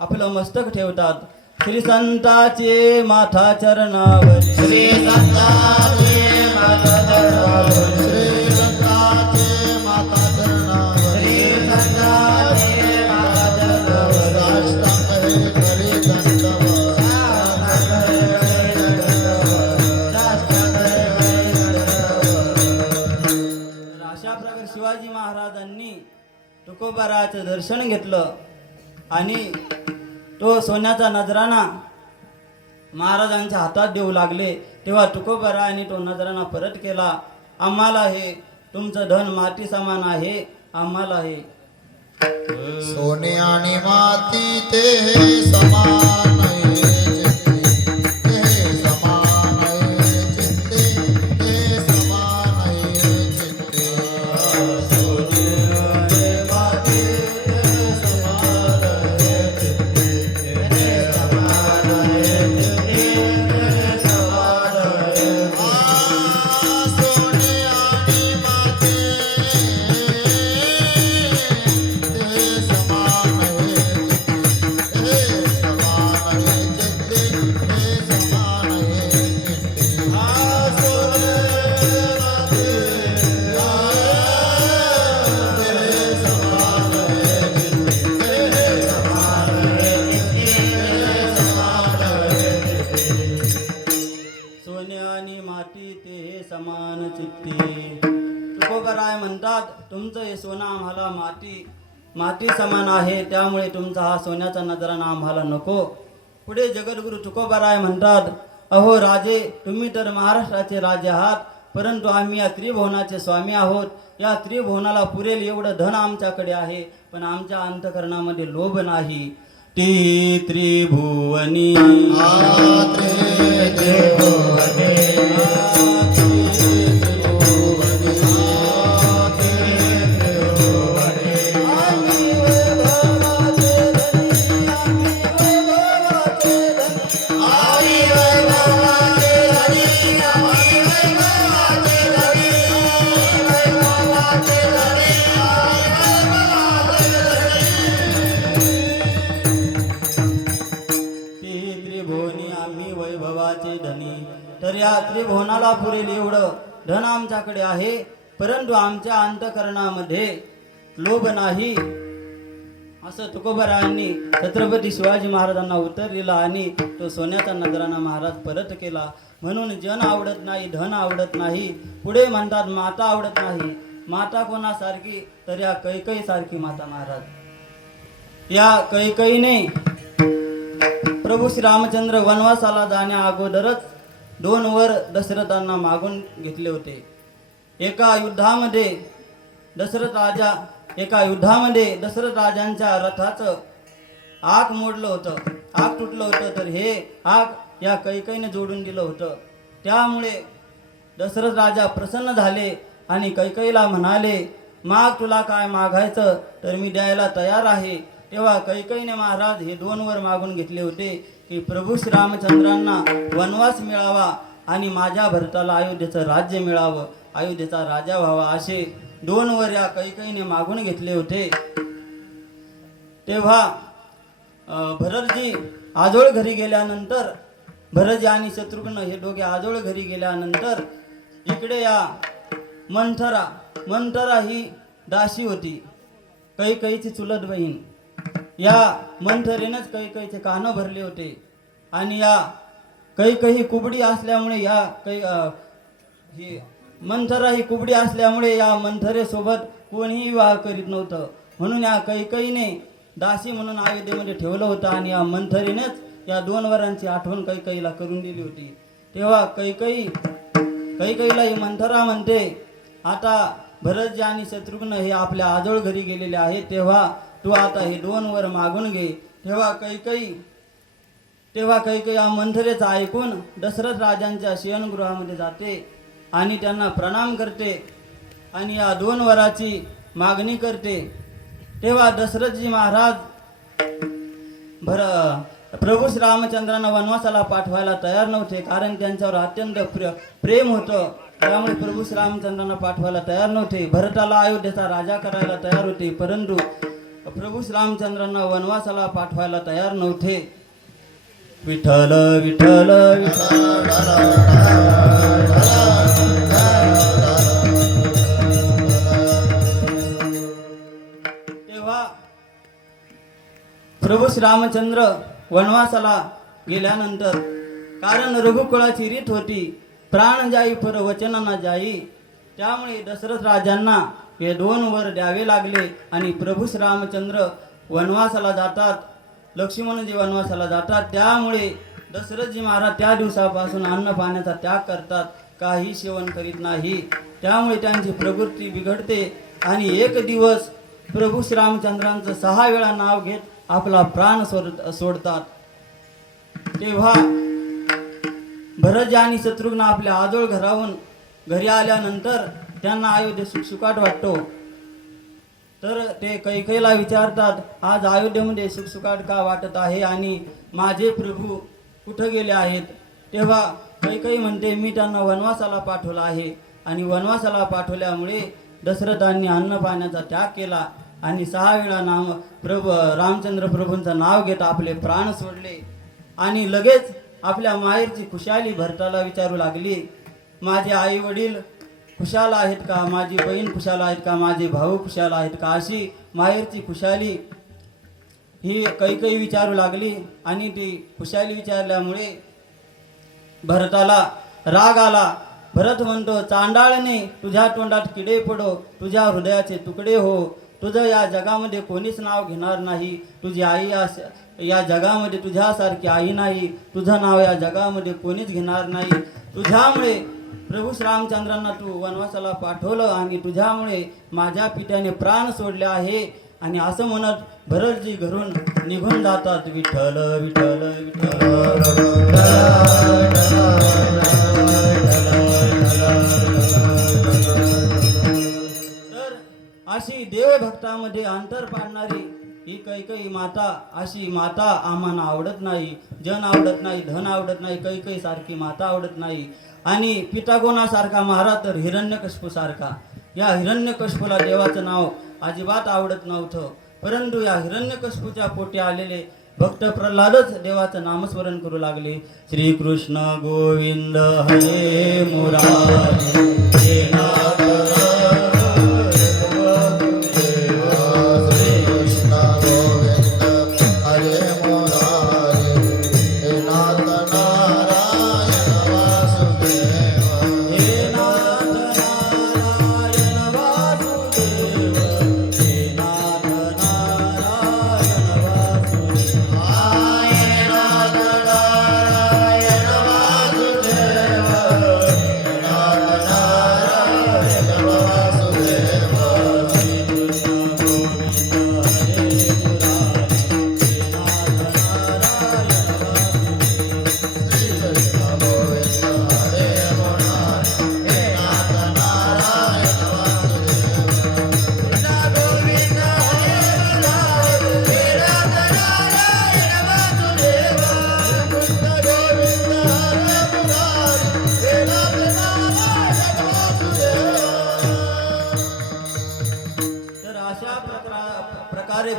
आपलं मस्तक ठेवतात. श्री संताचे माथा चरणावर, श्री संताचे माता चरणावर, श्री संताचे माता चरणावर, श्री संताचे माता चरणावर, साष्टांग हे करी दंडवत, साष्टांग हे करी दंडवत, साष्टांग हे करी दंडवत. तर अशा प्रकारे शिवाजी महाराजांनी तुकोबाराचं दर्शन घेतलं आणि तो सोन्याचा नजराणा महाराजांच्या हातात देऊ लागले. तेव्हा तुकोबारायांनी तो नजराणा परत केला. आम्हाला हे तुमचं धन माती समान आहे, आम्हाला हे सोने आणि माती ते समान आहे चित्ते, ते समान आहे चित्ते, ते समान आहे चित्ते. सोने आणि माती ते समान आहे चित्ते, ते समान आहे चित्ते, ते समान आहे. सोने आणि माती सोने आणि माती ते हे समान चित्ते. तुकोबाराय म्हणतात, तुमचं हे सोनं आम्हाला माती समान आहे, त्यामुळे तुमचा हा सोन्याचा नजराणा आम्हाला नको. पुढे जगद्गुरु तुकोबाराय म्हणतात, अहो राजे, तुम्ही तर महाराष्ट्राचे राजे आहात, परंतु आम्ही या त्रिभुवनाचे स्वामी आहोत. या त्रिभुवनाला पुरेल एवढं धन आमच्याकडे आहे, पण आमच्या अंतकरणामध्ये लोभ नाही. ती त्रिभुवनी तर या त्रिभुवनाला पुरेल एवढं धन आमच्याकडे आहे, परंतु आमच्या अंतकरणामध्ये लोभ नाही. असं तुकोबारायांनी छत्रपती शिवाजी महाराजांना उत्तर दिलं आणि तो सोन्याचा नजराणा महाराज परत केला. म्हणून जन आवडत नाही, धन आवडत नाही. पुढे म्हणतात माता आवडत नाही. माता कोणासारखी? तर या कैकई सारखी माता महाराज. या कैकईने प्रभू श्री रामचंद्र वनवासाला जाण्या अगोदरच 2 वर दशरथांना मागून घेतले होते. एका युद्धामध्ये दशरथ राजांच्या रथाचं आग मोडलं होतं, आग तुटलं होतं. तर हे आग या कैकईने जोडून दिलं होतं. त्यामुळे दशरथ राजा प्रसन्न झाले आणि कैकईला म्हणाले, माग तुला काय मागायचं तर मी द्यायला तयार आहे. तेव्हा कैकईने महाराज हे 2 वर मागून घेतले होते की प्रभू श्रीरामचंद्रांना वनवास मिळावा आणि माझ्या भरताला अयोध्येचं राज्य मिळावं, अयोध्येचा राजा व्हावा, असे 2 वर या कैकईने मागून घेतले होते. तेव्हा भरतजी आजोळ घरी गेल्यानंतर, भरतजी आणि शत्रुघ्न हे दोघे आजोळ घरी गेल्यानंतर इकडे या मंथरा ही दासी होती, कैकईची चुलत बहीण. या मंथरेनंच कैकईचे कानं भरले होते आणि या कैकई कुबडी असल्यामुळे ही मंथरा ही कुबडी असल्यामुळे या मंथरेसोबत कोणीही विवाह करीत नव्हतं. म्हणून या कैकईने दासी म्हणून अयोध्येमध्ये ठेवलं होतं आणि या मंथरेनेच या 2 वरांची आठवण कैकईला करून दिली होती. तेव्हा कैकईला ही मंथरा म्हणते, आता भरतजी आणि शत्रुघ्न हे आपल्या आजोळ घरी गेलेले आहेत, तेव्हा तू आता हे 2 वर मागून घे. तेव्हा कैकई या मंथरेचं ऐकून दशरथ राजांच्या शयनगृहामध्ये जाते आणि त्यांना प्रणाम करते आणि या 2 वराची मागणी करते. तेव्हा दशरथजी महाराज प्रभू श्रीरामचंद्रांना वनवासाला पाठवायला तयार नव्हते, कारण त्यांच्यावर अत्यंत प्रेम होतं. त्यामुळे प्रभू श्रीरामचंद्रांना पाठवायला तयार नव्हते. भरताला अयोध्येचा राजा करायला तयार होते, परंतु प्रभू श्रीरामचंद्रांना वनवासाला पाठवायला तयार नव्हते. विठ्ठल विठ्ठल तेव्हा प्रभू श्रीरामचंद्र वनवासाला गेल्यानंतर, कारण रघुकुळाची रीत होती, प्राण जाई पर वचन न जाई, त्यामुळे दशरथ राजांना हे 2 वर द्यावे लागले आणि प्रभू श्रीरामचंद्र वनवासाला जातात, लक्ष्मणजी वनवासाला जातात. त्यामुळे दशरथजी महाराज त्या दिवसापासून अन्न पाण्याचा त्याग करतात, काही सेवन करीत नाही. त्यामुळे त्यांची प्रवृत्ती बिघडते आणि एक दिवस प्रभू श्रीरामचंद्रांचं 6 वेळा नाव घेत आपला प्राण सोडतात. तेव्हा भरतजी आणि शत्रुघ्न आपल्या आजोळ घराहून घरी आल्यानंतर त्यांना अयोध्ये सुखसुखाट वाटतो. तर ते कैकईला विचारतात, आज अयोध्येमध्ये सुखसुखाट का वाटत आहे आणि माझे प्रभू कुठं गेले आहेत? तेव्हा कैकई म्हणते, मी त्यांना वनवासाला पाठवलं आहे आणि वनवासाला पाठवल्यामुळे दशरथांनी अन्न पाण्याचा त्याग केला आणि 6 वेळा रामचंद्र प्रभूंचं नाव घेत आपले प्राण सोडले. आणि लगेच आपल्या माहेरची खुशाली भरताला विचारू लागली, माझे आई वडील खुशाल आहेत का, माझी बहीण खुशाल आहेत का, माझे भाऊ खुशाल आहेत का, अशी माहेरची खुशाली ही कैकई विचारू लागली. आणि ती खुशाली विचारल्यामुळे भरताला राग आला. भरत म्हणतो, चांडाळने तुझ्या तोंडात किडे पडो, तुझ्या हृदयाचे तुकडे हो, तुझं या जगामध्ये कोणीच नाव घेणार नाही, तुझी आई या जगामध्ये तुझ्यासारखी आई नाही, तुझं नाव या जगामध्ये कोणीच घेणार नाही. तुझ्यामुळे प्रभू श्रीरामचंद्रांना तू वनवासाला पाठवलं आणि तुझ्यामुळे माझ्या पित्याने प्राण सोडले आहे. आणि असं म्हणत भरतजी घरून निघून जातात. विठ्ठल विठ्ठल विठ्ठल. तर अशी देवभक्तामध्ये अंतर पाडणारी ही कैकई माता, अशी माता आम्हाला आवडत नाही. जन आवडत नाही, धन आवडत नाही, कैकई सारखी माता आवडत नाही. आणि पितागोनासारखा महाराज तर हिरण्यकश्यपू सारखा. या हिरण्यकश्यपूला देवाचं नाव अजिबात आवडत नव्हतं, परंतु या हिरण्यकश्यपूच्या पोटी आलेले भक्त प्रल्हादच देवाचं नामस्मरण करू लागले. श्रीकृष्ण गोविंद हरे मुरारी हे नाथ कृष्ण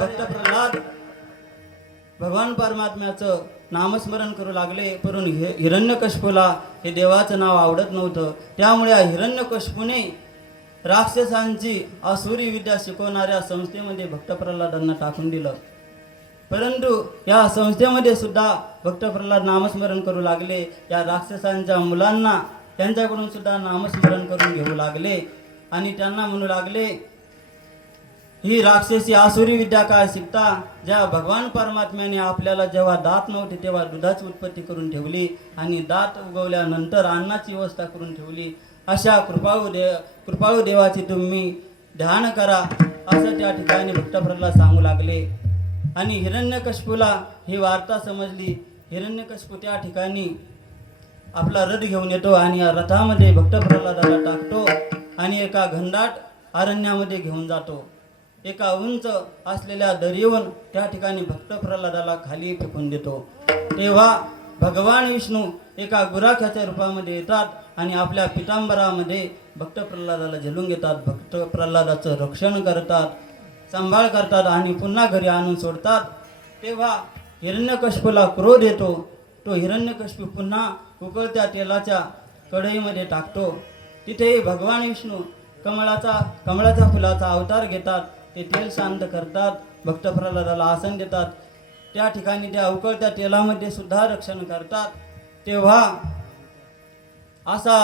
भक्त प्रल्हाद भगवान परमात्म्याचं नामस्मरण करू लागले, परंतु हिरण्यकश्यपूला हे देवाचं नाव आवडत नव्हतं. त्यामुळे हिरण्यकश्यपूने राक्षसांची आसुरी विद्या शिकवणाऱ्या संस्थेमध्ये भक्त प्रल्हादांना टाकून दिलं. परंतु या संस्थेमध्ये सुद्धा भक्त प्रल्हाद नामस्मरण करू लागले. या राक्षसांच्या मुलांना त्यांच्याकडून सुद्धा नामस्मरण करून घेऊ लागले आणि त्यांना म्हणू लागले, ही राक्षसी आसुरी विद्या काय शिकता? ज्या भगवान परमात्म्याने आपल्याला जेव्हा दात नव्हते तेव्हा दुधाची उत्पत्ती करून ठेवली आणि दात उगवल्यानंतर अन्नाची व्यवस्था करून ठेवली. अशा कृपाळू देवाची तुम्ही ध्यान करा, असं त्या ठिकाणी भक्त प्रल्हाद सांगू लागले. आणि हिरण्यकश्यपूला ही वार्ता समजली. हिरण्यकश्यपू त्या ठिकाणी आपला रथ घेऊन येतो आणि या रथामध्ये भक्त प्रल्हादाला टाकतो आणि एका घनदाट अरण्यामध्ये घेऊन जातो. एका उंच असलेल्या दरीवरून त्या ठिकाणी भक्त प्रल्हादाला खाली फेकून देतो. तेव्हा भगवान विष्णू एका गुराख्याच्या रूपामध्ये येतात आणि आपल्या पितांबरामध्ये भक्त प्रल्हादाला झेलून घेतात. भक्त प्रल्हादाचं रक्षण करतात, सांभाळ करतात आणि पुन्हा घरी आणून सोडतात. तेव्हा हिरण्यकश्यपूला क्रोध येतो. तो हिरण्यकश्यपू पुन्हा उकळत्या तेलाच्या कढईमध्ये टाकतो. तिथे भगवान विष्णू कमळाच्या फुलाचा अवतार घेतात. ते तेल शांत करतात, भक्त प्रल्हादाला आसन देतात. त्या ठिकाणी त्या उकळत्या तेलामध्ये सुद्धा रक्षण करतात. तेव्हा असा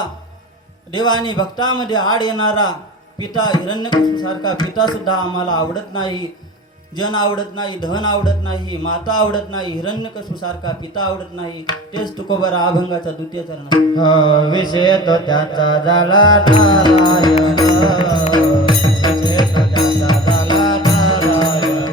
देवाने भक्तामध्ये आड येणारा पिता हिरण्यकश्यपूसारखा पिता सुद्धा आम्हाला आवडत नाही. जन आवडत नाही, धन आवडत नाही, माता आवडत नाही, हिरण्यकश्यपूसारखा पिता आवडत नाही. तेच तुकोबारा अभंगाचा द्वितीय चरण. विषय तो त्याचा झाला नारायण, विषय तो त्याचा झाला नारायण.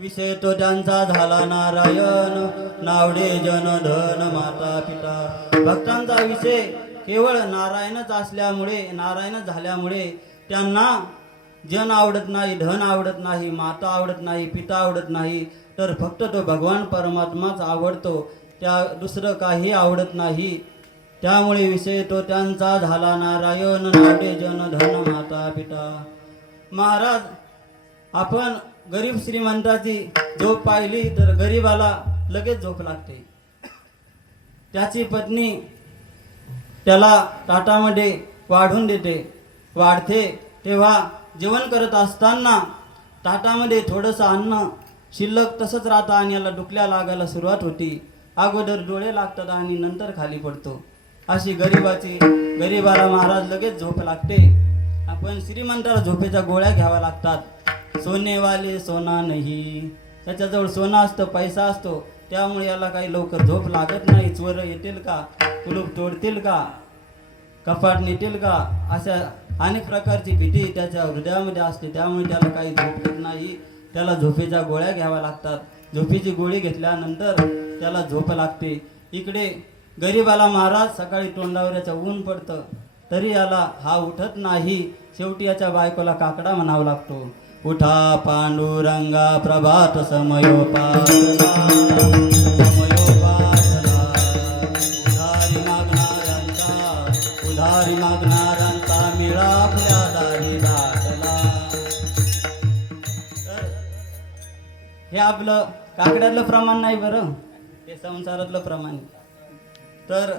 विषय तो त्यांचा झाला नारायण, नावडे जन धन माता पिता. भक्तांचा विषय केवळ नारायणच असल्यामुळे, नारायणच झाल्यामुळे त्यांना जन आवडत नाही, धन आवडत नाही, माता आवडत नाही, पिता आवडत नाही, तर फक्त तो भगवान परमात्माच आवडतो. त्या दुसरं काही आवडत नाही. त्यामुळे विषय तो त्यांचा झाला नारायण, नावडे जन धन माता पिता. महाराज, आपण गरीब श्रीमंताची झोप पाहिली तर गरीबाला लगेच झोप लागते. त्याची पत्नी त्याला ताटामध्ये वाढून देते, वाढते. तेव्हा जेवण करत असताना ताटामध्ये थोडंसं अन्न शिल्लक तसंच राहतं आणि याला डुकल्या लागायला सुरुवात होती. अगोदर डोळे लागतात आणि नंतर खाली पडतो. अशी गरीबाला महाराज लगेच झोप लागते. आपण श्रीमंताला झोपेच्या गोळ्या घ्याव्या लागतात. सोनेवाले सोना नाही, त्याच्याजवळ सोनं असतं, पैसा असतो, त्यामुळे याला काही लवकर झोप लागत नाही. चोर येतील का, कुलूप तोडतील का, कपाट नेतील का, अशा अनेक प्रकारची भीती त्याच्या हृदयामध्ये असते. त्यामुळे त्याला काही झोप येत नाही. त्याला झोपेच्या गोळ्या घ्याव्या लागतात. झोपेची गोळी घेतल्यानंतर त्याला झोप लागते. इकडे गरीबाला महाराज सकाळी तोंडावर याचं ऊन पडतं तरी याला हा उठत नाही. शेवटी याच्या बायकोला काकडा म्हणावा लागतो. उठा पांडुरंगा प्रभात समयोपासला समयोपासला उधारी मागणाऱ्यांचा मेळा आपल्या दारी दाटला. तर हे आपलं काकड्यातलं प्रमाण नाही बरं, हे संसारातलं प्रमाण आहे. तर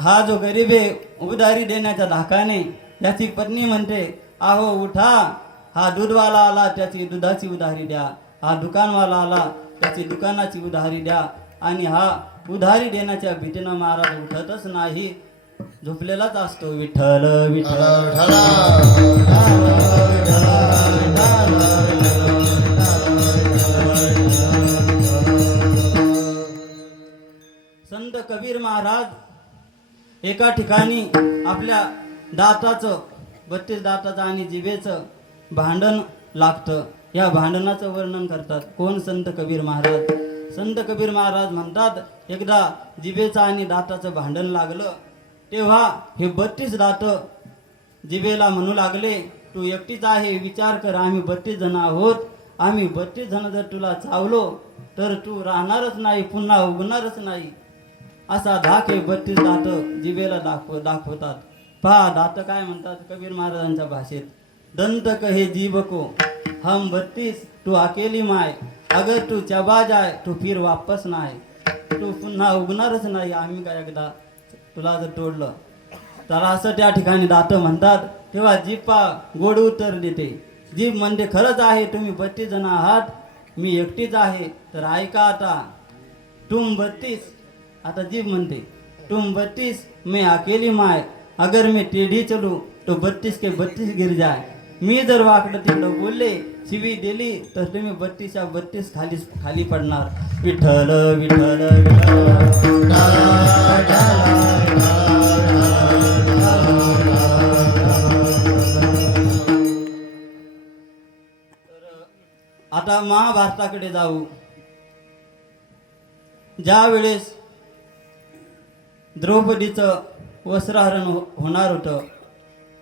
हा जो गरीब आहे उधारी देण्याच्या धाकाने याची पत्नी म्हणते, आहो उठा, हा दूधवाला आला त्याची दुधाची उधारी द्या, हा दुकानवाला आला त्याची दुकानाची उधारी द्या. आणि हा उधारी देण्याच्या भीतीनं महाराज उठतच नाही, झोपलेलाच असतो. विठ्ठल विठ्ठल संत कबीर महाराज एका ठिकाणी आपल्या दाताचं 32 दाताचं आणि जिभेचं भांडण लागतं. या भांडणाचं वर्णन करतात. कोण? संत कबीर महाराज. संत कबीर महाराज म्हणतात, एकदा जिभेचं आणि दाताचं भांडण लागलं तेव्हा हे 32 दात जिभेला म्हणू लागले, तू एकटीच आहे, विचार कर, आम्ही 32 जण आहोत, आम्ही 32 जण जर तुला चावलो तर तू राहणारच नाही, पुन्हा उगणारच नाही. असा धाक हे 32 दात जिभेला दाखवतात. पहा दात काय म्हणतात कबीर महाराजांच्या भाषेत, दंत कहे जीव को हम 32 तू अकेली माय, अगर तू चबा जाय तू फिर वापस नाही, तू पुन्हा उगणारच नाही, आम्ही काय एकदा तुला जर तोडलं तर असं त्या ठिकाणी दात म्हणतात. तेव्हा जीभ गोड उत्तर देते. जीभ म्हणते, खरंच आहे, तुम्ही 32 जण आहात, मी एकटीच आहे, तर ऐका आता, तुम 32. आता जीभ म्हणते, तुम 32 मैं अकेली माय, अगर मैं टेढ़ी चलूं तो 32 के 32 गिर जाए. मी जर वाकडं तिकडं बोलले, शिवी दिली तर तुम्ही 32च्या 32 खाली पडणार. विठ्ठल विठ्ठल आता महाभारताकडे जाऊ. ज्या वेळेस द्रौपदीचं वस्त्रहरण होणार होतं,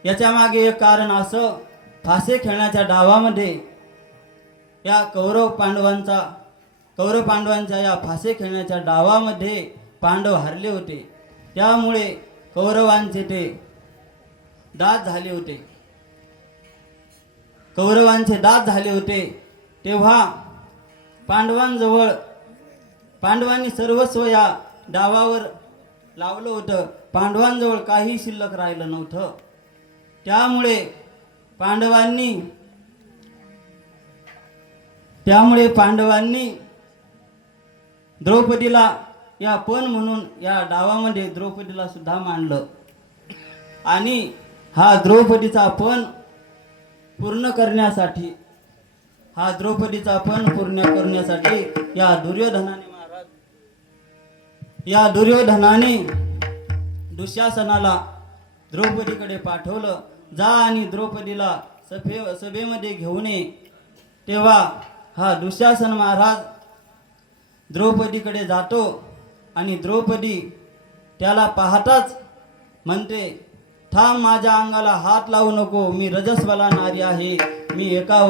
याच्या मागे एक कारण असं, फासे खेळण्याच्या डावामध्ये या कौरव पांडवांच्या या फासे खेळण्याच्या डावामध्ये पांडव हारले होते. त्यामुळे कौरवांचे ते दात झाले होते. तेव्हा पांडवांनी सर्वस्व या डावावर लावलं होतं. पांडवांजवळ काही शिल्लक राहिलं नव्हतं. त्यामुळे पांडवांनी द्रौपदीला या पण म्हणून या डावामध्ये द्रौपदीला सुद्धा मांडलं. आणि हा द्रौपदीचा पण पूर्ण करण्यासाठी या दुर्योधनाने दुःशासनाला द्रौपदीकडे पाठवलं, जा आणि द्रौपदीला सभेमध्ये घेऊन ये. तेव्हा हा दुःशासन महाराज द्रौपदीकडे जातो आणि द्रौपदी त्याला पाहताच म्हणते, थांब, माझ्या अंगाला हात लावू नको, मी रजस्वला नारी आहे, मी एका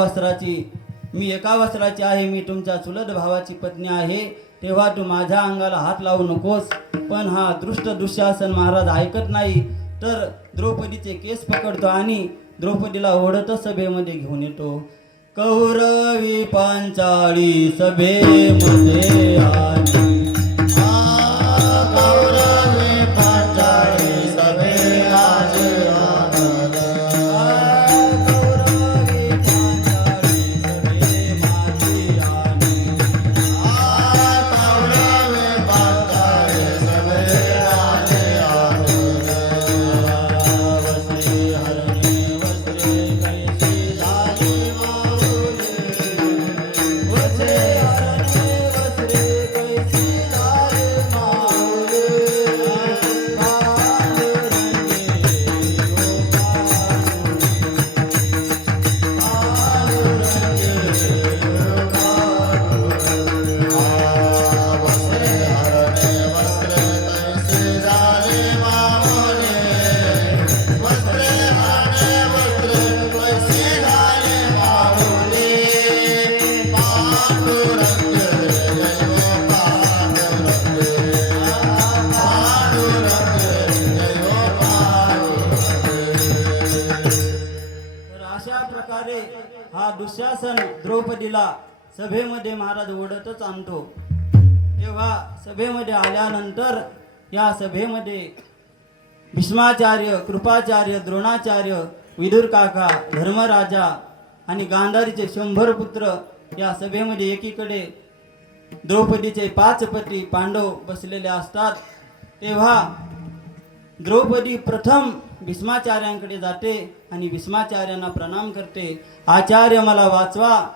वस्त्राची आहे, मी तुमच्या चुलत भावाची पत्नी आहे, तेव्हा तू माझ्या अंगाला हात लावू नकोस. पण हा दृष्ट दुःशासन महाराज ऐकत नाही, तर द्रौपदीचे केस पकडतो आणि द्रौपदीला ओढतच सभेमध्ये घेऊन येतो. कौरवी पांचाळी सभेमध्ये आली, कौरवी पांचाळी सभे आज आनंद, कौरवी पांचाळी सभे माझी आली, कौरवी पांचाळी सभे आज आनंद, वस्त्रे हरणे वस्त्रे कैसी झाली माऊली, वस्त्रे हरणे वस्त्रे कैसी तर अशा प्रकारे हा दुःशासन द्रौपदीला सभेमध्ये महाराज ओढतच आणतो. तेव्हा सभेमध्ये आल्यानंतर या सभेमध्ये भीष्माचार्य, कृपाचार्य, द्रोणाचार्य, विदुर काका, धर्मराजा आणि गांधारीचे 100 पुत्र या सभेमध्ये एकीकडे द्रौपदीचे 5 पती पांडव बसलेले असतात. तेव्हा द्रौपदी प्रथम भीष्माचार्यांकडे जाते आणि भीष्माचार्यांना प्रणाम करते. आचार्य मला वाचवा,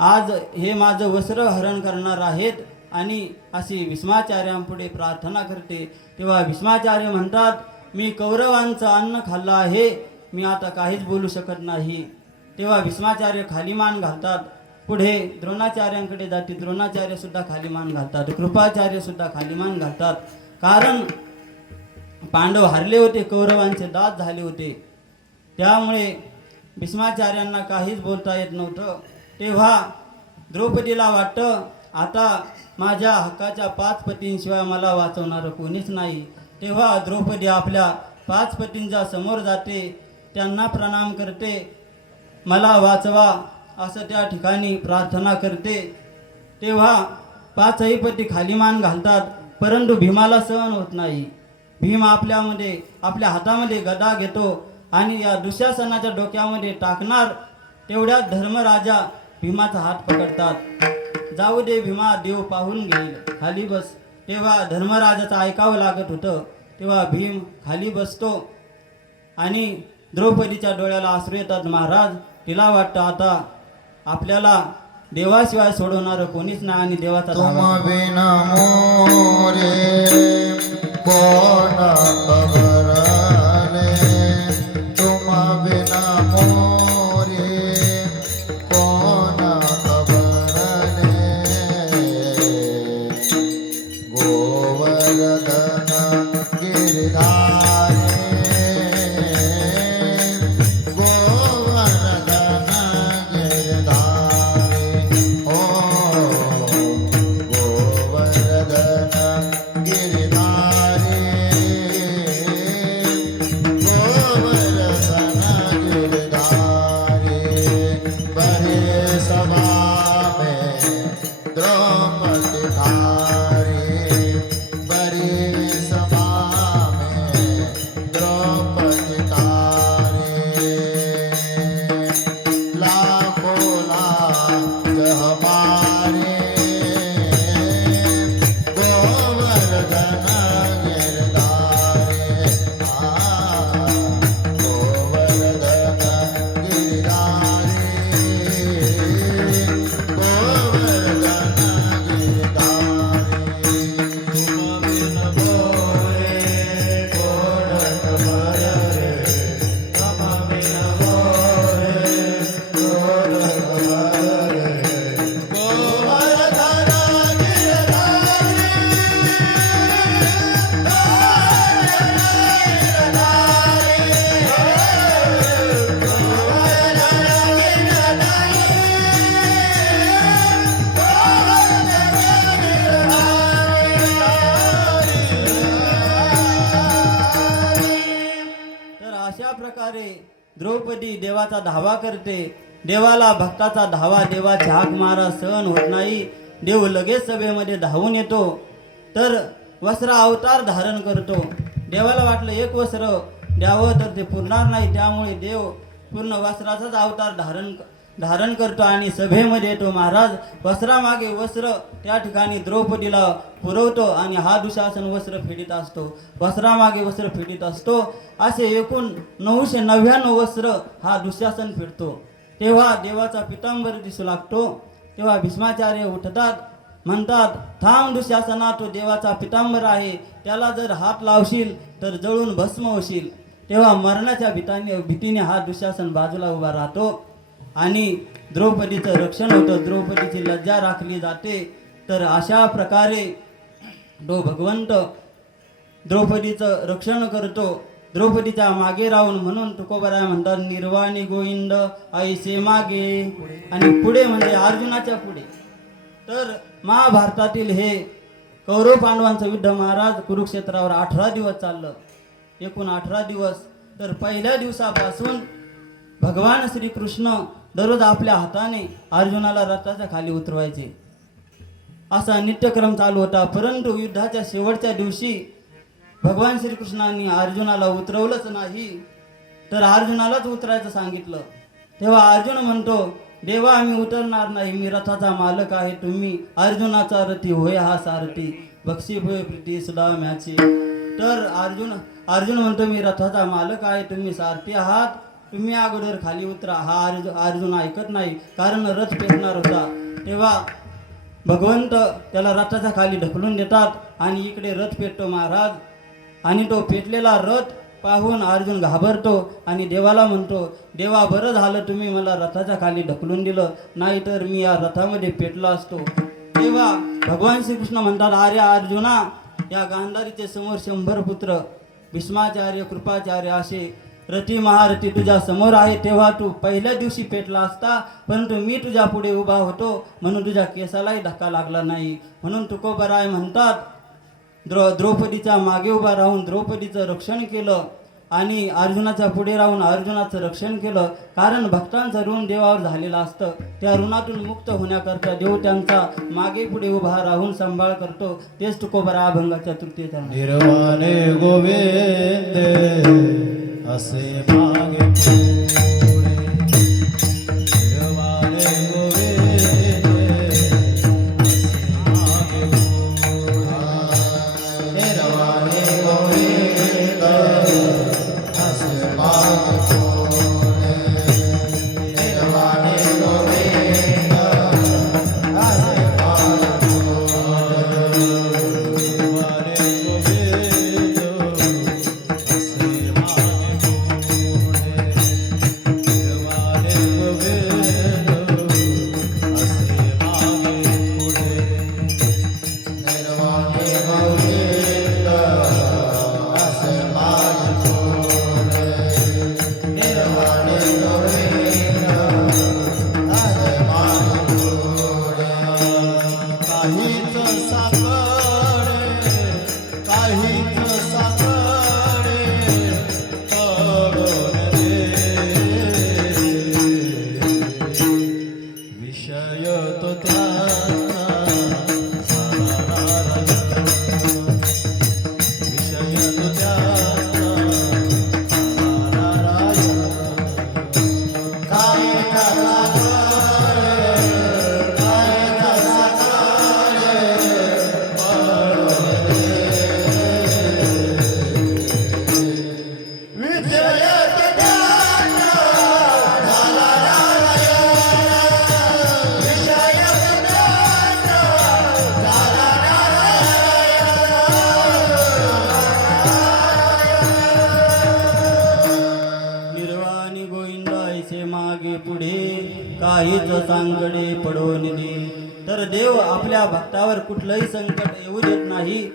आज हे माझं वस्त्र हरण करणार आहेत आणि अशी भीष्माचार्यांपुढे प्रार्थना करते. तेव्हा भीष्माचार्य म्हणतात, मी कौरवांचं अन्न खाल्लं आहे, मी आता काहीच बोलू शकत नाही. तेव्हा भीष्माचार्य खाली मान घालतात. पुढे द्रोणाचार्यांकडे जाते, द्रोणाचार्य सुद्धा खाली मान घालतात, कृपाचार्य सुद्धा खाली मान घालतात. कारण पांडव हारले होते, कौरवांचे दात झाले होते, त्यामुळे भीष्माचार्यांना काहीच बोलता येत नव्हतं. तेव्हा द्रौपदीला वाटतं, आता माझ्या हक्काच्या 5 पतींशिवाय मला वाचवणारं कोणीच नाही. तेव्हा द्रौपदी आपल्या 5 पतींच्या समोर जाते, त्यांना प्रणाम करते, मला वाचवा असं त्या ठिकाणी प्रार्थना करते. तेव्हा 5ही पती खाली मान घालतात, परंतु भीमाला सहन होत नाही. भीम आपल्या हातामध्ये गदा घेतो आणि या दुःशासनाच्या डोक्यामध्ये टाकणार. तेवढ्यात धर्मराजा भीमाचा हात पकडतात. जाऊ दे भीमा, देव पाहून घेईल, खाली बस. तेव्हा धर्मराजाचं ऐकावं लागत होतं. तेव्हा भीम खाली बसतो आणि द्रौपदीच्या डोळ्याला अश्रू येतात. महाराज, तिला वाटतं आता आपल्याला देवाशिवाय सोडवणारं कोणीच नाही आणि देवाचा तुम धावा. बिना मोरे कोण खबरले, तुम बिना मोरे कोण खबरले, गोवर्धन गिरधारी, गोवर्धन गिरधारी, ओ गोवर्धन गिरधारी, गोवर्धन गिरधारी, बड़े सभा में द्रौपदी धारी, बड़ी सभा में द्रौपदी धारी, लाखों लाख हमारे गोवर्धन गिरधारी, गोवर्धन गिरधारी, गोवर्धन गिरधारी, तुम बिन मोरे कोण खबरे, तुम बिन मोरे कोण खबरे, गोवर्धन गिरधारी, तर अशा प्रकारे द्रौपदी देवाचा धावा करते. देवाला भक्ताचा धावा, देवाची हाक मारा सहन होत नाही. देव लगेच सभेमध्ये धावून येतो. तर वस्त्र अवतार धारण करतो. देवाला वाटलं एक वस्त्र द्यावं तर ते पुरणार नाही, त्यामुळे देव पूर्ण वस्त्राचाच अवतार धारण करतो आणि सभेमध्ये येतो. महाराज वस्त्रामागे वस्त्र त्या ठिकाणी द्रौपदीला पुरवतो आणि हा दुःशासन वस्त्र फेडीत असतो, वस्त्रामागे वस्त्र फेडीत असतो. असे एकूण 999 वस्त्र हा दुःशासन फेडतो. तेव्हा देवाचा पितांबर दिसू लागतो. तेव्हा भीष्माचार्य उठतात, म्हणतात, थांब दुःशासना, तो देवाचा पितांबर आहे, त्याला जर हात लावशील तर जळून भस्म होशील. तेव्हा मरणाच्या भीतीने हा दुःशासन बाजूला उभा राहतो आणि द्रौपदीचं रक्षण होतं. द्रौपदीची लज्जा राखली जाते. तर अशा प्रकारे तो भगवंत द्रौपदीचं रक्षण करतो. द्रौपदीच्या मागे राहून, म्हणून तुकोबराय म्हणतात, निर्वाणी गोविंद ऐसे मागे, आणि पुढे म्हणजे अर्जुनाच्या पुढे. तर महाभारतातील हे कौरव पांडवांचं युद्ध महाराज कुरुक्षेत्रावर 18 दिवस चाललं, एकूण 18 दिवस. तर पहिल्या दिवसापासून भगवान श्रीकृष्ण दररोज आपल्या हाताने अर्जुनाला रथाच्या खाली उतरवायचे, असा नित्यक्रम चालू होता. परंतु युद्धाच्या शेवटच्या दिवशी भगवान श्रीकृष्णांनी अर्जुनाला उतरवलंच नाही, तर अर्जुनालाच उतरायचं सांगितलं. तेव्हा अर्जुन म्हणतो, देवा मी उतरणार नाही, मी रथाचा मालक आहे, तुम्ही अर्जुनाचा रथी होय हा सारथी, बक्षी होय प्रीती सुद्धा म्याची. तर अर्जुन म्हणतो, मी रथाचा मालक आहे, तुम्ही सारथी आहात, तुम्ही अगोदर खाली उतरा. हा अर्जुन ऐकत नाही, कारण रथ पेटणार होता. तेव्हा भगवंत त्याला रथाच्या खाली ढकलून देतात आणि इकडे रथ पेटतो महाराज. आणि तो पेटलेला रथ पाहून अर्जुन घाबरतो आणि देवाला म्हणतो, देवा बरं झालं तुम्ही मला रथाच्या खाली ढकलून दिलं, नाहीतर मी या रथामध्ये पेटलो असतो. तेव्हा भगवान श्रीकृष्ण म्हणतात, अरे अर्जुना, या गांधारीचे समोर 100 पुत्र भीष्माचार्य कृपाचार्य असे रथी महारथी तुझ्या समोर आहे, तेव्हा तू पहिल्या दिवशी पेटला असता, परंतु मी तुझ्या पुढे उभा होतो म्हणून तुझ्या केसालाही धक्का लागला नाही. म्हणून तुकोबराय म्हणतात, द्रौपदीच्या मागे उभा राहून द्रौपदीचं रक्षण केलं आणि अर्जुनाच्या पुढे राहून अर्जुनाचं रक्षण केलं. कारण भक्तांचं ऋण देवावर झालेलं असतं, त्या ऋणातून मुक्त होण्याकरता देव त्यांचा मागे पुढे उभा राहून सांभाळ करतो. तेच तुकोबरा अभंगाच्या तृतीयेच्या निर्वाणे गोविंदे असे मागे पुढे, निर्वाणे गोविंदे असे मागे पुढे, निर्वाणे गोविंद असे मागे पुढे, निर्वाणे गोविंद असे मागे पुढे, निर्वाणे गोविंद असे मागे काहीच सांगडे पडवून दे. तर देव आपल्या भक्तावर कुठलंही संकट येऊ देत नाही,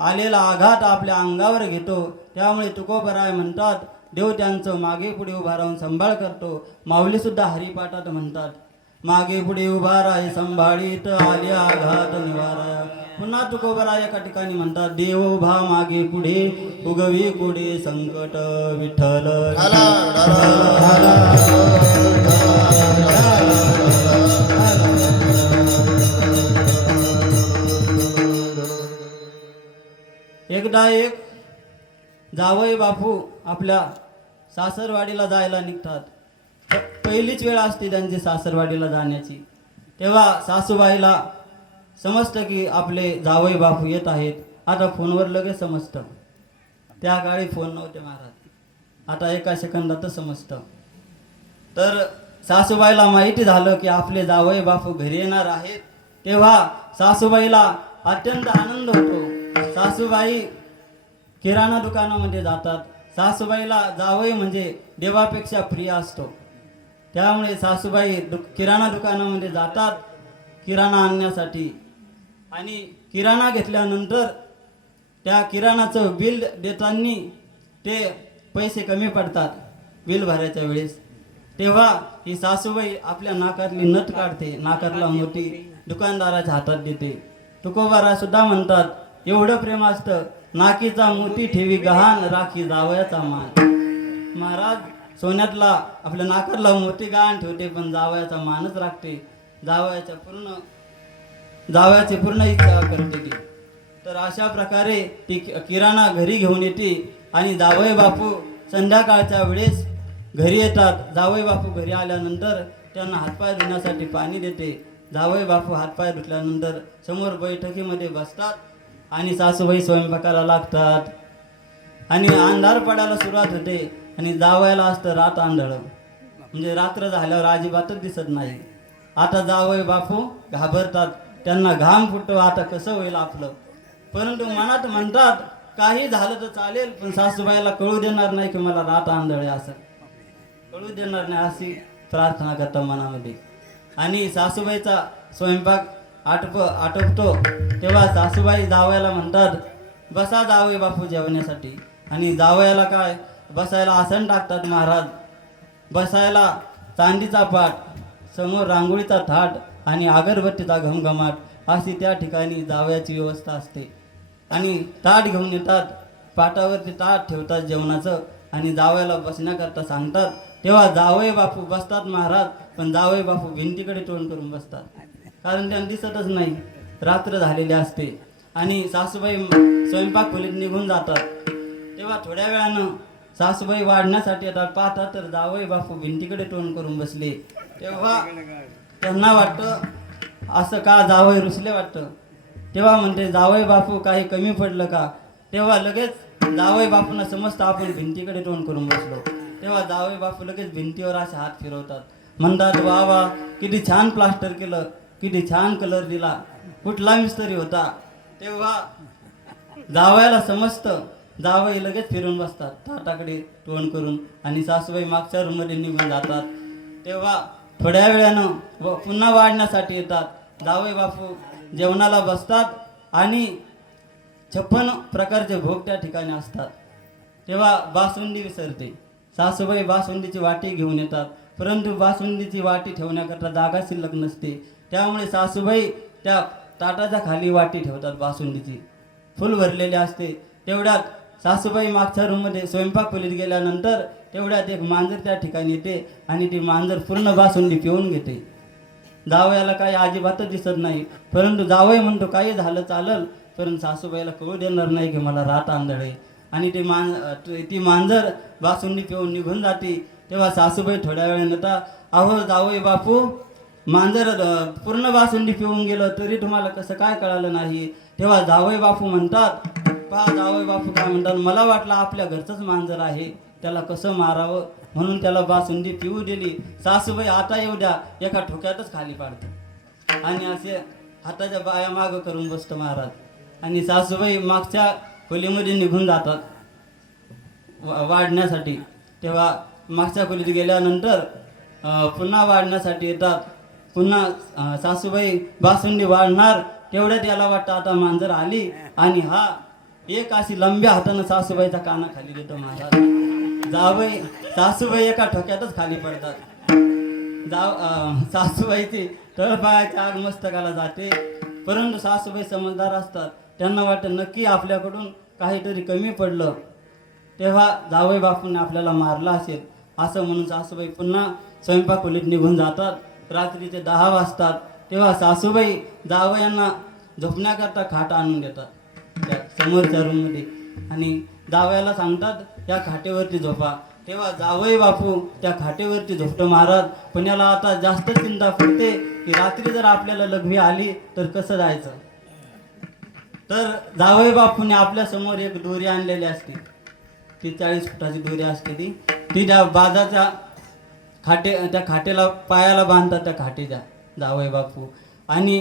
आलेला आघात आपल्या अंगावर घेतो. त्यामुळे तुकोबराय म्हणतात, देव त्यांचं मागे पुढे उभा राहून सांभाळ करतो. माऊली सुद्धा हरिपाठात म्हणतात, मागे पुढे उभा राहे संभाळीत आले आघात निवाराया. पुन्हा तुकोबराय एका ठिकाणी म्हणतात, देव उभा मागे पुढे उगवी पुढे संकट विठ्ठल. एकदा एक जावई बापू आपल्या सासरवाडीला जायला निघतात. पहिलीच वेळ असते त्यांची सासरवाडीला जाण्याची. तेव्हा सासूबाईला समजतं की आपले जावई बापू येत आहेत. आता फोनवर लगेच समजतं, त्या काळी फोन नव्हते महाराज, आता एका सेकंदातच समजतं. तर सासूबाईला माहिती झालं की आपले जावई बापू घरी येणार आहेत. तेव्हा सासूबाईला अत्यंत आनंद होतो. सासूबाई किराणा दुकानामध्ये जातात. सासूबाईला जावई म्हणजे देवापेक्षा प्रिय असतो. त्यामुळे सासूबाई किराणा दुकानामध्ये जातात किराणा आणण्यासाठी. आणि किराणा घेतल्यानंतर त्या किराणाचं बिल देताना ते पैसे कमी पडतात बिल भरायच्या वेळेस. तेव्हा ही सासूबाई आपल्या नाकातली नथ काढते, नाकात लावून होती. दुकानदाराच्या हातात देते. तुकोबारा सुद्धा म्हणतात एवढं प्रेम असतं नाकीचा मोती ठेवी गहाण राखी जावयाचा मान. महाराज सोन्यातला आपल्या नाकातला मोती गहाण ठेवते पण जावयाचा मानच राखते. जावयाची पूर्ण इच्छा करते ती. तर अशा प्रकारे ती किराणा घरी घेऊन येते आणि जावई बापू संध्याकाळच्या वेळेस घरी येतात. जावई बापू घरी आल्यानंतर त्यांना हातपाय धुण्यासाठी पाणी देते. जावई बापू हातपाय धुतल्यानंतर समोर बैठकीमध्ये बसतात आणि सासूबाई स्वयंपाकाला लागतात आणि अंधार पडायला सुरुवात होते आणि जावयाला असतं रात आंधळ, म्हणजे रात्र झाल्यावर अजिबातच दिसत नाही. आता जावई बापू घाबरतात, त्यांना घाम फुटतो, आता कसं होईल आपलं. परंतु मनात म्हणतात काही झालं तर चालेल पण सासूबाईला कळू देणार नाही की मला रात आंधळ आहे, असं कळू देणार नाही अशी प्रार्थना करतात मनामध्ये. आणि सासूबाईचा स्वयंपाक आटोपतो तेव्हा सासूबाई जावयाला म्हणतात बसा जावई बापू जेवण्यासाठी. आणि जावयाला काय बसायला आसन टाकतात महाराज. बसायला चांदीचा पाट, समोर रांगोळीचा थाट आणि अगरबत्तीचा घमघमाट अशी त्या ठिकाणी जावयाची व्यवस्था असते. आणि ताट घेऊन येतात, पाटावरती ताट ठेवतात जेवणाचं आणि जावयाला बसण्याकरता सांगतात. तेव्हा जावई बापू बसतात महाराज, पण जावई बापू भिंतीकडे तोंड करून बसतात कारण त्यांना दिसतच नाही, रात्र झालेली असते. आणि सासूबाई स्वयंपाक खोलीत निघून जातात. तेव्हा थोड्या वेळानं सासूबाई वाढण्यासाठी येतात, पाहतात तर जावई बापू भिंतीकडे तोंड करून बसले. तेव्हा त्यांना वाटतं असं का, जावई रुसले वाटतं. तेव्हा म्हणते जावई बापू काही कमी पडलं का. तेव्हा लगेच जावई बापूंना समजतं आपण भिंतीकडे तोंड करून बसलो. तेव्हा जावई बापू लगेच भिंतीवर असे हात फिरवतात, म्हणतात वा वा किती छान प्लास्टर केलं, किती छान कलर दिला, कुठला मिस्त्री होता. तेव्हा जावयाला समजतं, जावई लगेच फिरून बसतात ताटाकडे तोंड करून आणि सासूबाई मागच्या रूममध्ये निघून जातात. तेव्हा थोड्या वेळानं पुन्हा वाढण्यासाठी येतात. जावई बापू जेवणाला बसतात आणि 56 प्रकारचे भोग त्या ठिकाणी असतात. तेव्हा बासुंदी विसरते. सासूबाई बासुंदीची वाटी घेऊन येतात, परंतु बासुंदीची वाटी ठेवण्याकरता जागा शिल्लक नसते. त्यामुळे सासूबाई त्या ताटाच्या खाली वाटी ठेवतात बासुंदीची, फुल भरलेली असते. तेवढ्यात सासूबाई मागच्या रूममध्ये स्वयंपाक खोलीत गेल्यानंतर तेवढ्यात एक मांजर त्या ठिकाणी येते आणि ती मांजर पूर्ण बासुंदी पिऊन घेते. जावयाला काही अजिबातच दिसत नाही, परंतु जावई म्हणतो काही झालं चालल, परंतु सासूबाईला कळू देणार नाही की मला रात आंधळ आहे. आणि ती मांजर बासुंदी पिऊन निघून जाते. तेव्हा सासूबाई थोड्या वेळाने येतात, अहो जावई बापू मांजर पूर्ण बासुंदी पिऊन गेलं तरी तुम्हाला कसं काय कळालं नाही. तेव्हा जावई बापू म्हणतात, पहा जावई बापू काय म्हणतात, मला वाटलं आपल्या घरचंच मांजर आहे, त्याला कसं मारावं म्हणून त्याला बासुंदी पिऊ दिली. सासूबाई आता येऊ द्या, एका ठोक्यातच खाली पाडते आणि असे हाताच्या बाया मागं करून बसतो महाराज. आणि सासूबाई मागच्या खोलीमध्ये निघून जातात वाढण्यासाठी. तेव्हा मागच्या खोलीत गेल्यानंतर पुन्हा वाढण्यासाठी येतात. पुन्हा सासूबाई बासुंदी वाढणार, तेवढ्यात याला वाटतं आता मांजर आली आणि हा एक अशी लंब्या हातानं सासूबाईचा कानाखाली देतो महाराज. सासूबाई एका ठोक्यातच खाली पडतात. सासूबाईची तळपायाच्या आग मस्तकाला जाते. परंतु सासूबाई समजदार असतात, त्यांना वाटतं नक्की आपल्याकडून काहीतरी कमी पडलं, तेव्हा जावई बापूंनी आपल्याला मारलं असेल असं म्हणून सासूबाई पुन्हा स्वयंपाक खोलीत निघून जातात. रात्रीचे 10 वाजतात. तेव्हा सासूबाई जावयांना झोपण्याकरता खाट आणून देतात त्या समोरच्या रूममध्ये आणि जावयाला सांगतात या खाटेवरती झोपा. तेव्हा जावई बापू त्या खाटेवरती झोपतो महाराज. पण याला आता जास्त चिंता पडते की रात्री जर आपल्याला लघवी आली तर कसं जायचं. तर जावई बापूने आपल्या समोर एक दोरी आणलेली असते, ती 40 फुटाची दोरी असते. ती त्या बाजाच्या त्या खाटेला पायाला बांधतात त्या खाटेच्या जावई बापू. आणि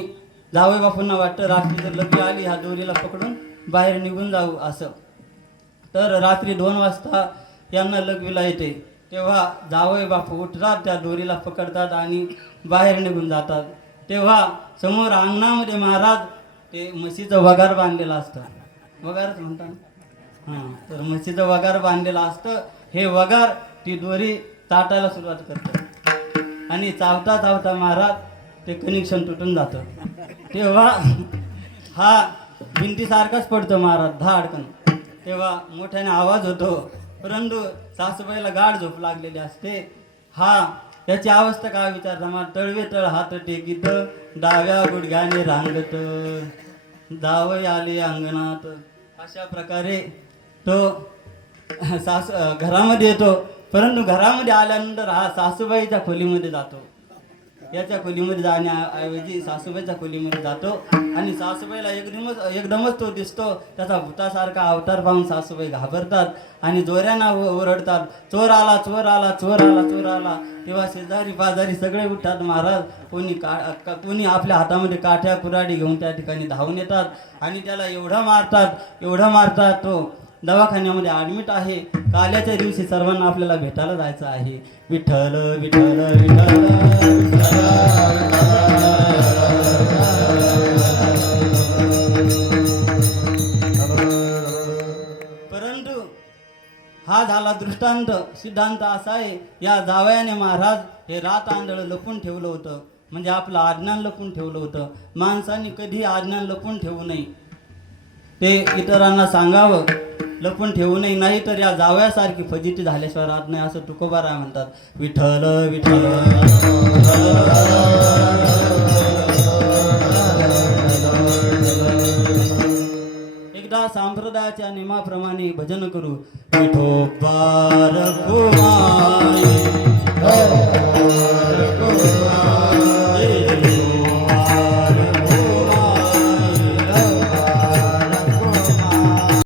जावई बापूंना वाटतं रात्री जर लघवी आली ह्या दोरीला पकडून बाहेर निघून जाऊ असं. तर रात्री 2 वाजता यांना लघवीला येते. तेव्हा जावई बापू उठतात, त्या दोरीला पकडतात आणि बाहेर निघून जातात. तेव्हा समोर अंगणामध्ये महाराज ते म्हशीचं वगार बांधलेलं असतं, वगारच म्हणतात हां. तर म्हशीचं वगार बांधलेलं असतं. हे वगार ती दोरी चाटायला सुरुवात करतात आणि चावता चावता महाराज ते कनेक्शन तुटून जातं. तेव्हा हा भिंतीसारखाच पडतो महाराज धाडकन. तेव्हा मोठ्याने आवाज होतो, परंतु सासूबाईला गाढ झोप लागलेली असते. हा याची अवस्था काय विचारता मला, तळवे तळ हात टेकीत डाव्या गुडघ्याने रांगत जावई आले अंगणात. अशा प्रकारे तो घरामध्ये येतो, परंतु घरामध्ये आल्यानंतर हा सासूबाईच्या खोलीमध्ये जातो. याच्या खोलीमध्ये जाण्याऐवजी सासूबाईच्या खोलीमध्ये जातो आणि सासूबाईला एकदमच तो दिसतो. त्याचा भूतासारखा अवतार पाहून सासूबाई घाबरतात आणि जोऱ्यानं ओरडतात, चोर आला चोर आला चोर आला चोर आला. तेव्हा शेजारी पाजारी सगळे उठतात महाराज. कोणी आपल्या हातामध्ये काठ्या कुऱ्हाडी घेऊन त्या ठिकाणी धावून येतात आणि त्याला एवढं मारतात तो दवाखान्यामध्ये ॲडमिट आहे. काल्याच्या दिवशी सर्वांना आपल्याला भेटायला जायचं आहे. विठ्ठल विठ्ठल विठ्ठल परंतु हा झाला दृष्टांत. सिद्धांत असा आहे, या जावयाने महाराज हे रात आंधळ लपून ठेवलं होतं, म्हणजे आपलं आज्ञान लपून ठेवलं होतं. माणसाने कधी आज्ञान लपून ठेवू नये, ते इतरांना सांगावं, लपून ठेवू नये. नाही तर या जावयासारखी फजिती झाल्याशिवाय राहत नाही, असं तुकोबाराय म्हणतात. विठ्ठल विठ्ठल एकदा संप्रदायाच्या नियमाप्रमाणे भजन करू. विठोबार कुमारी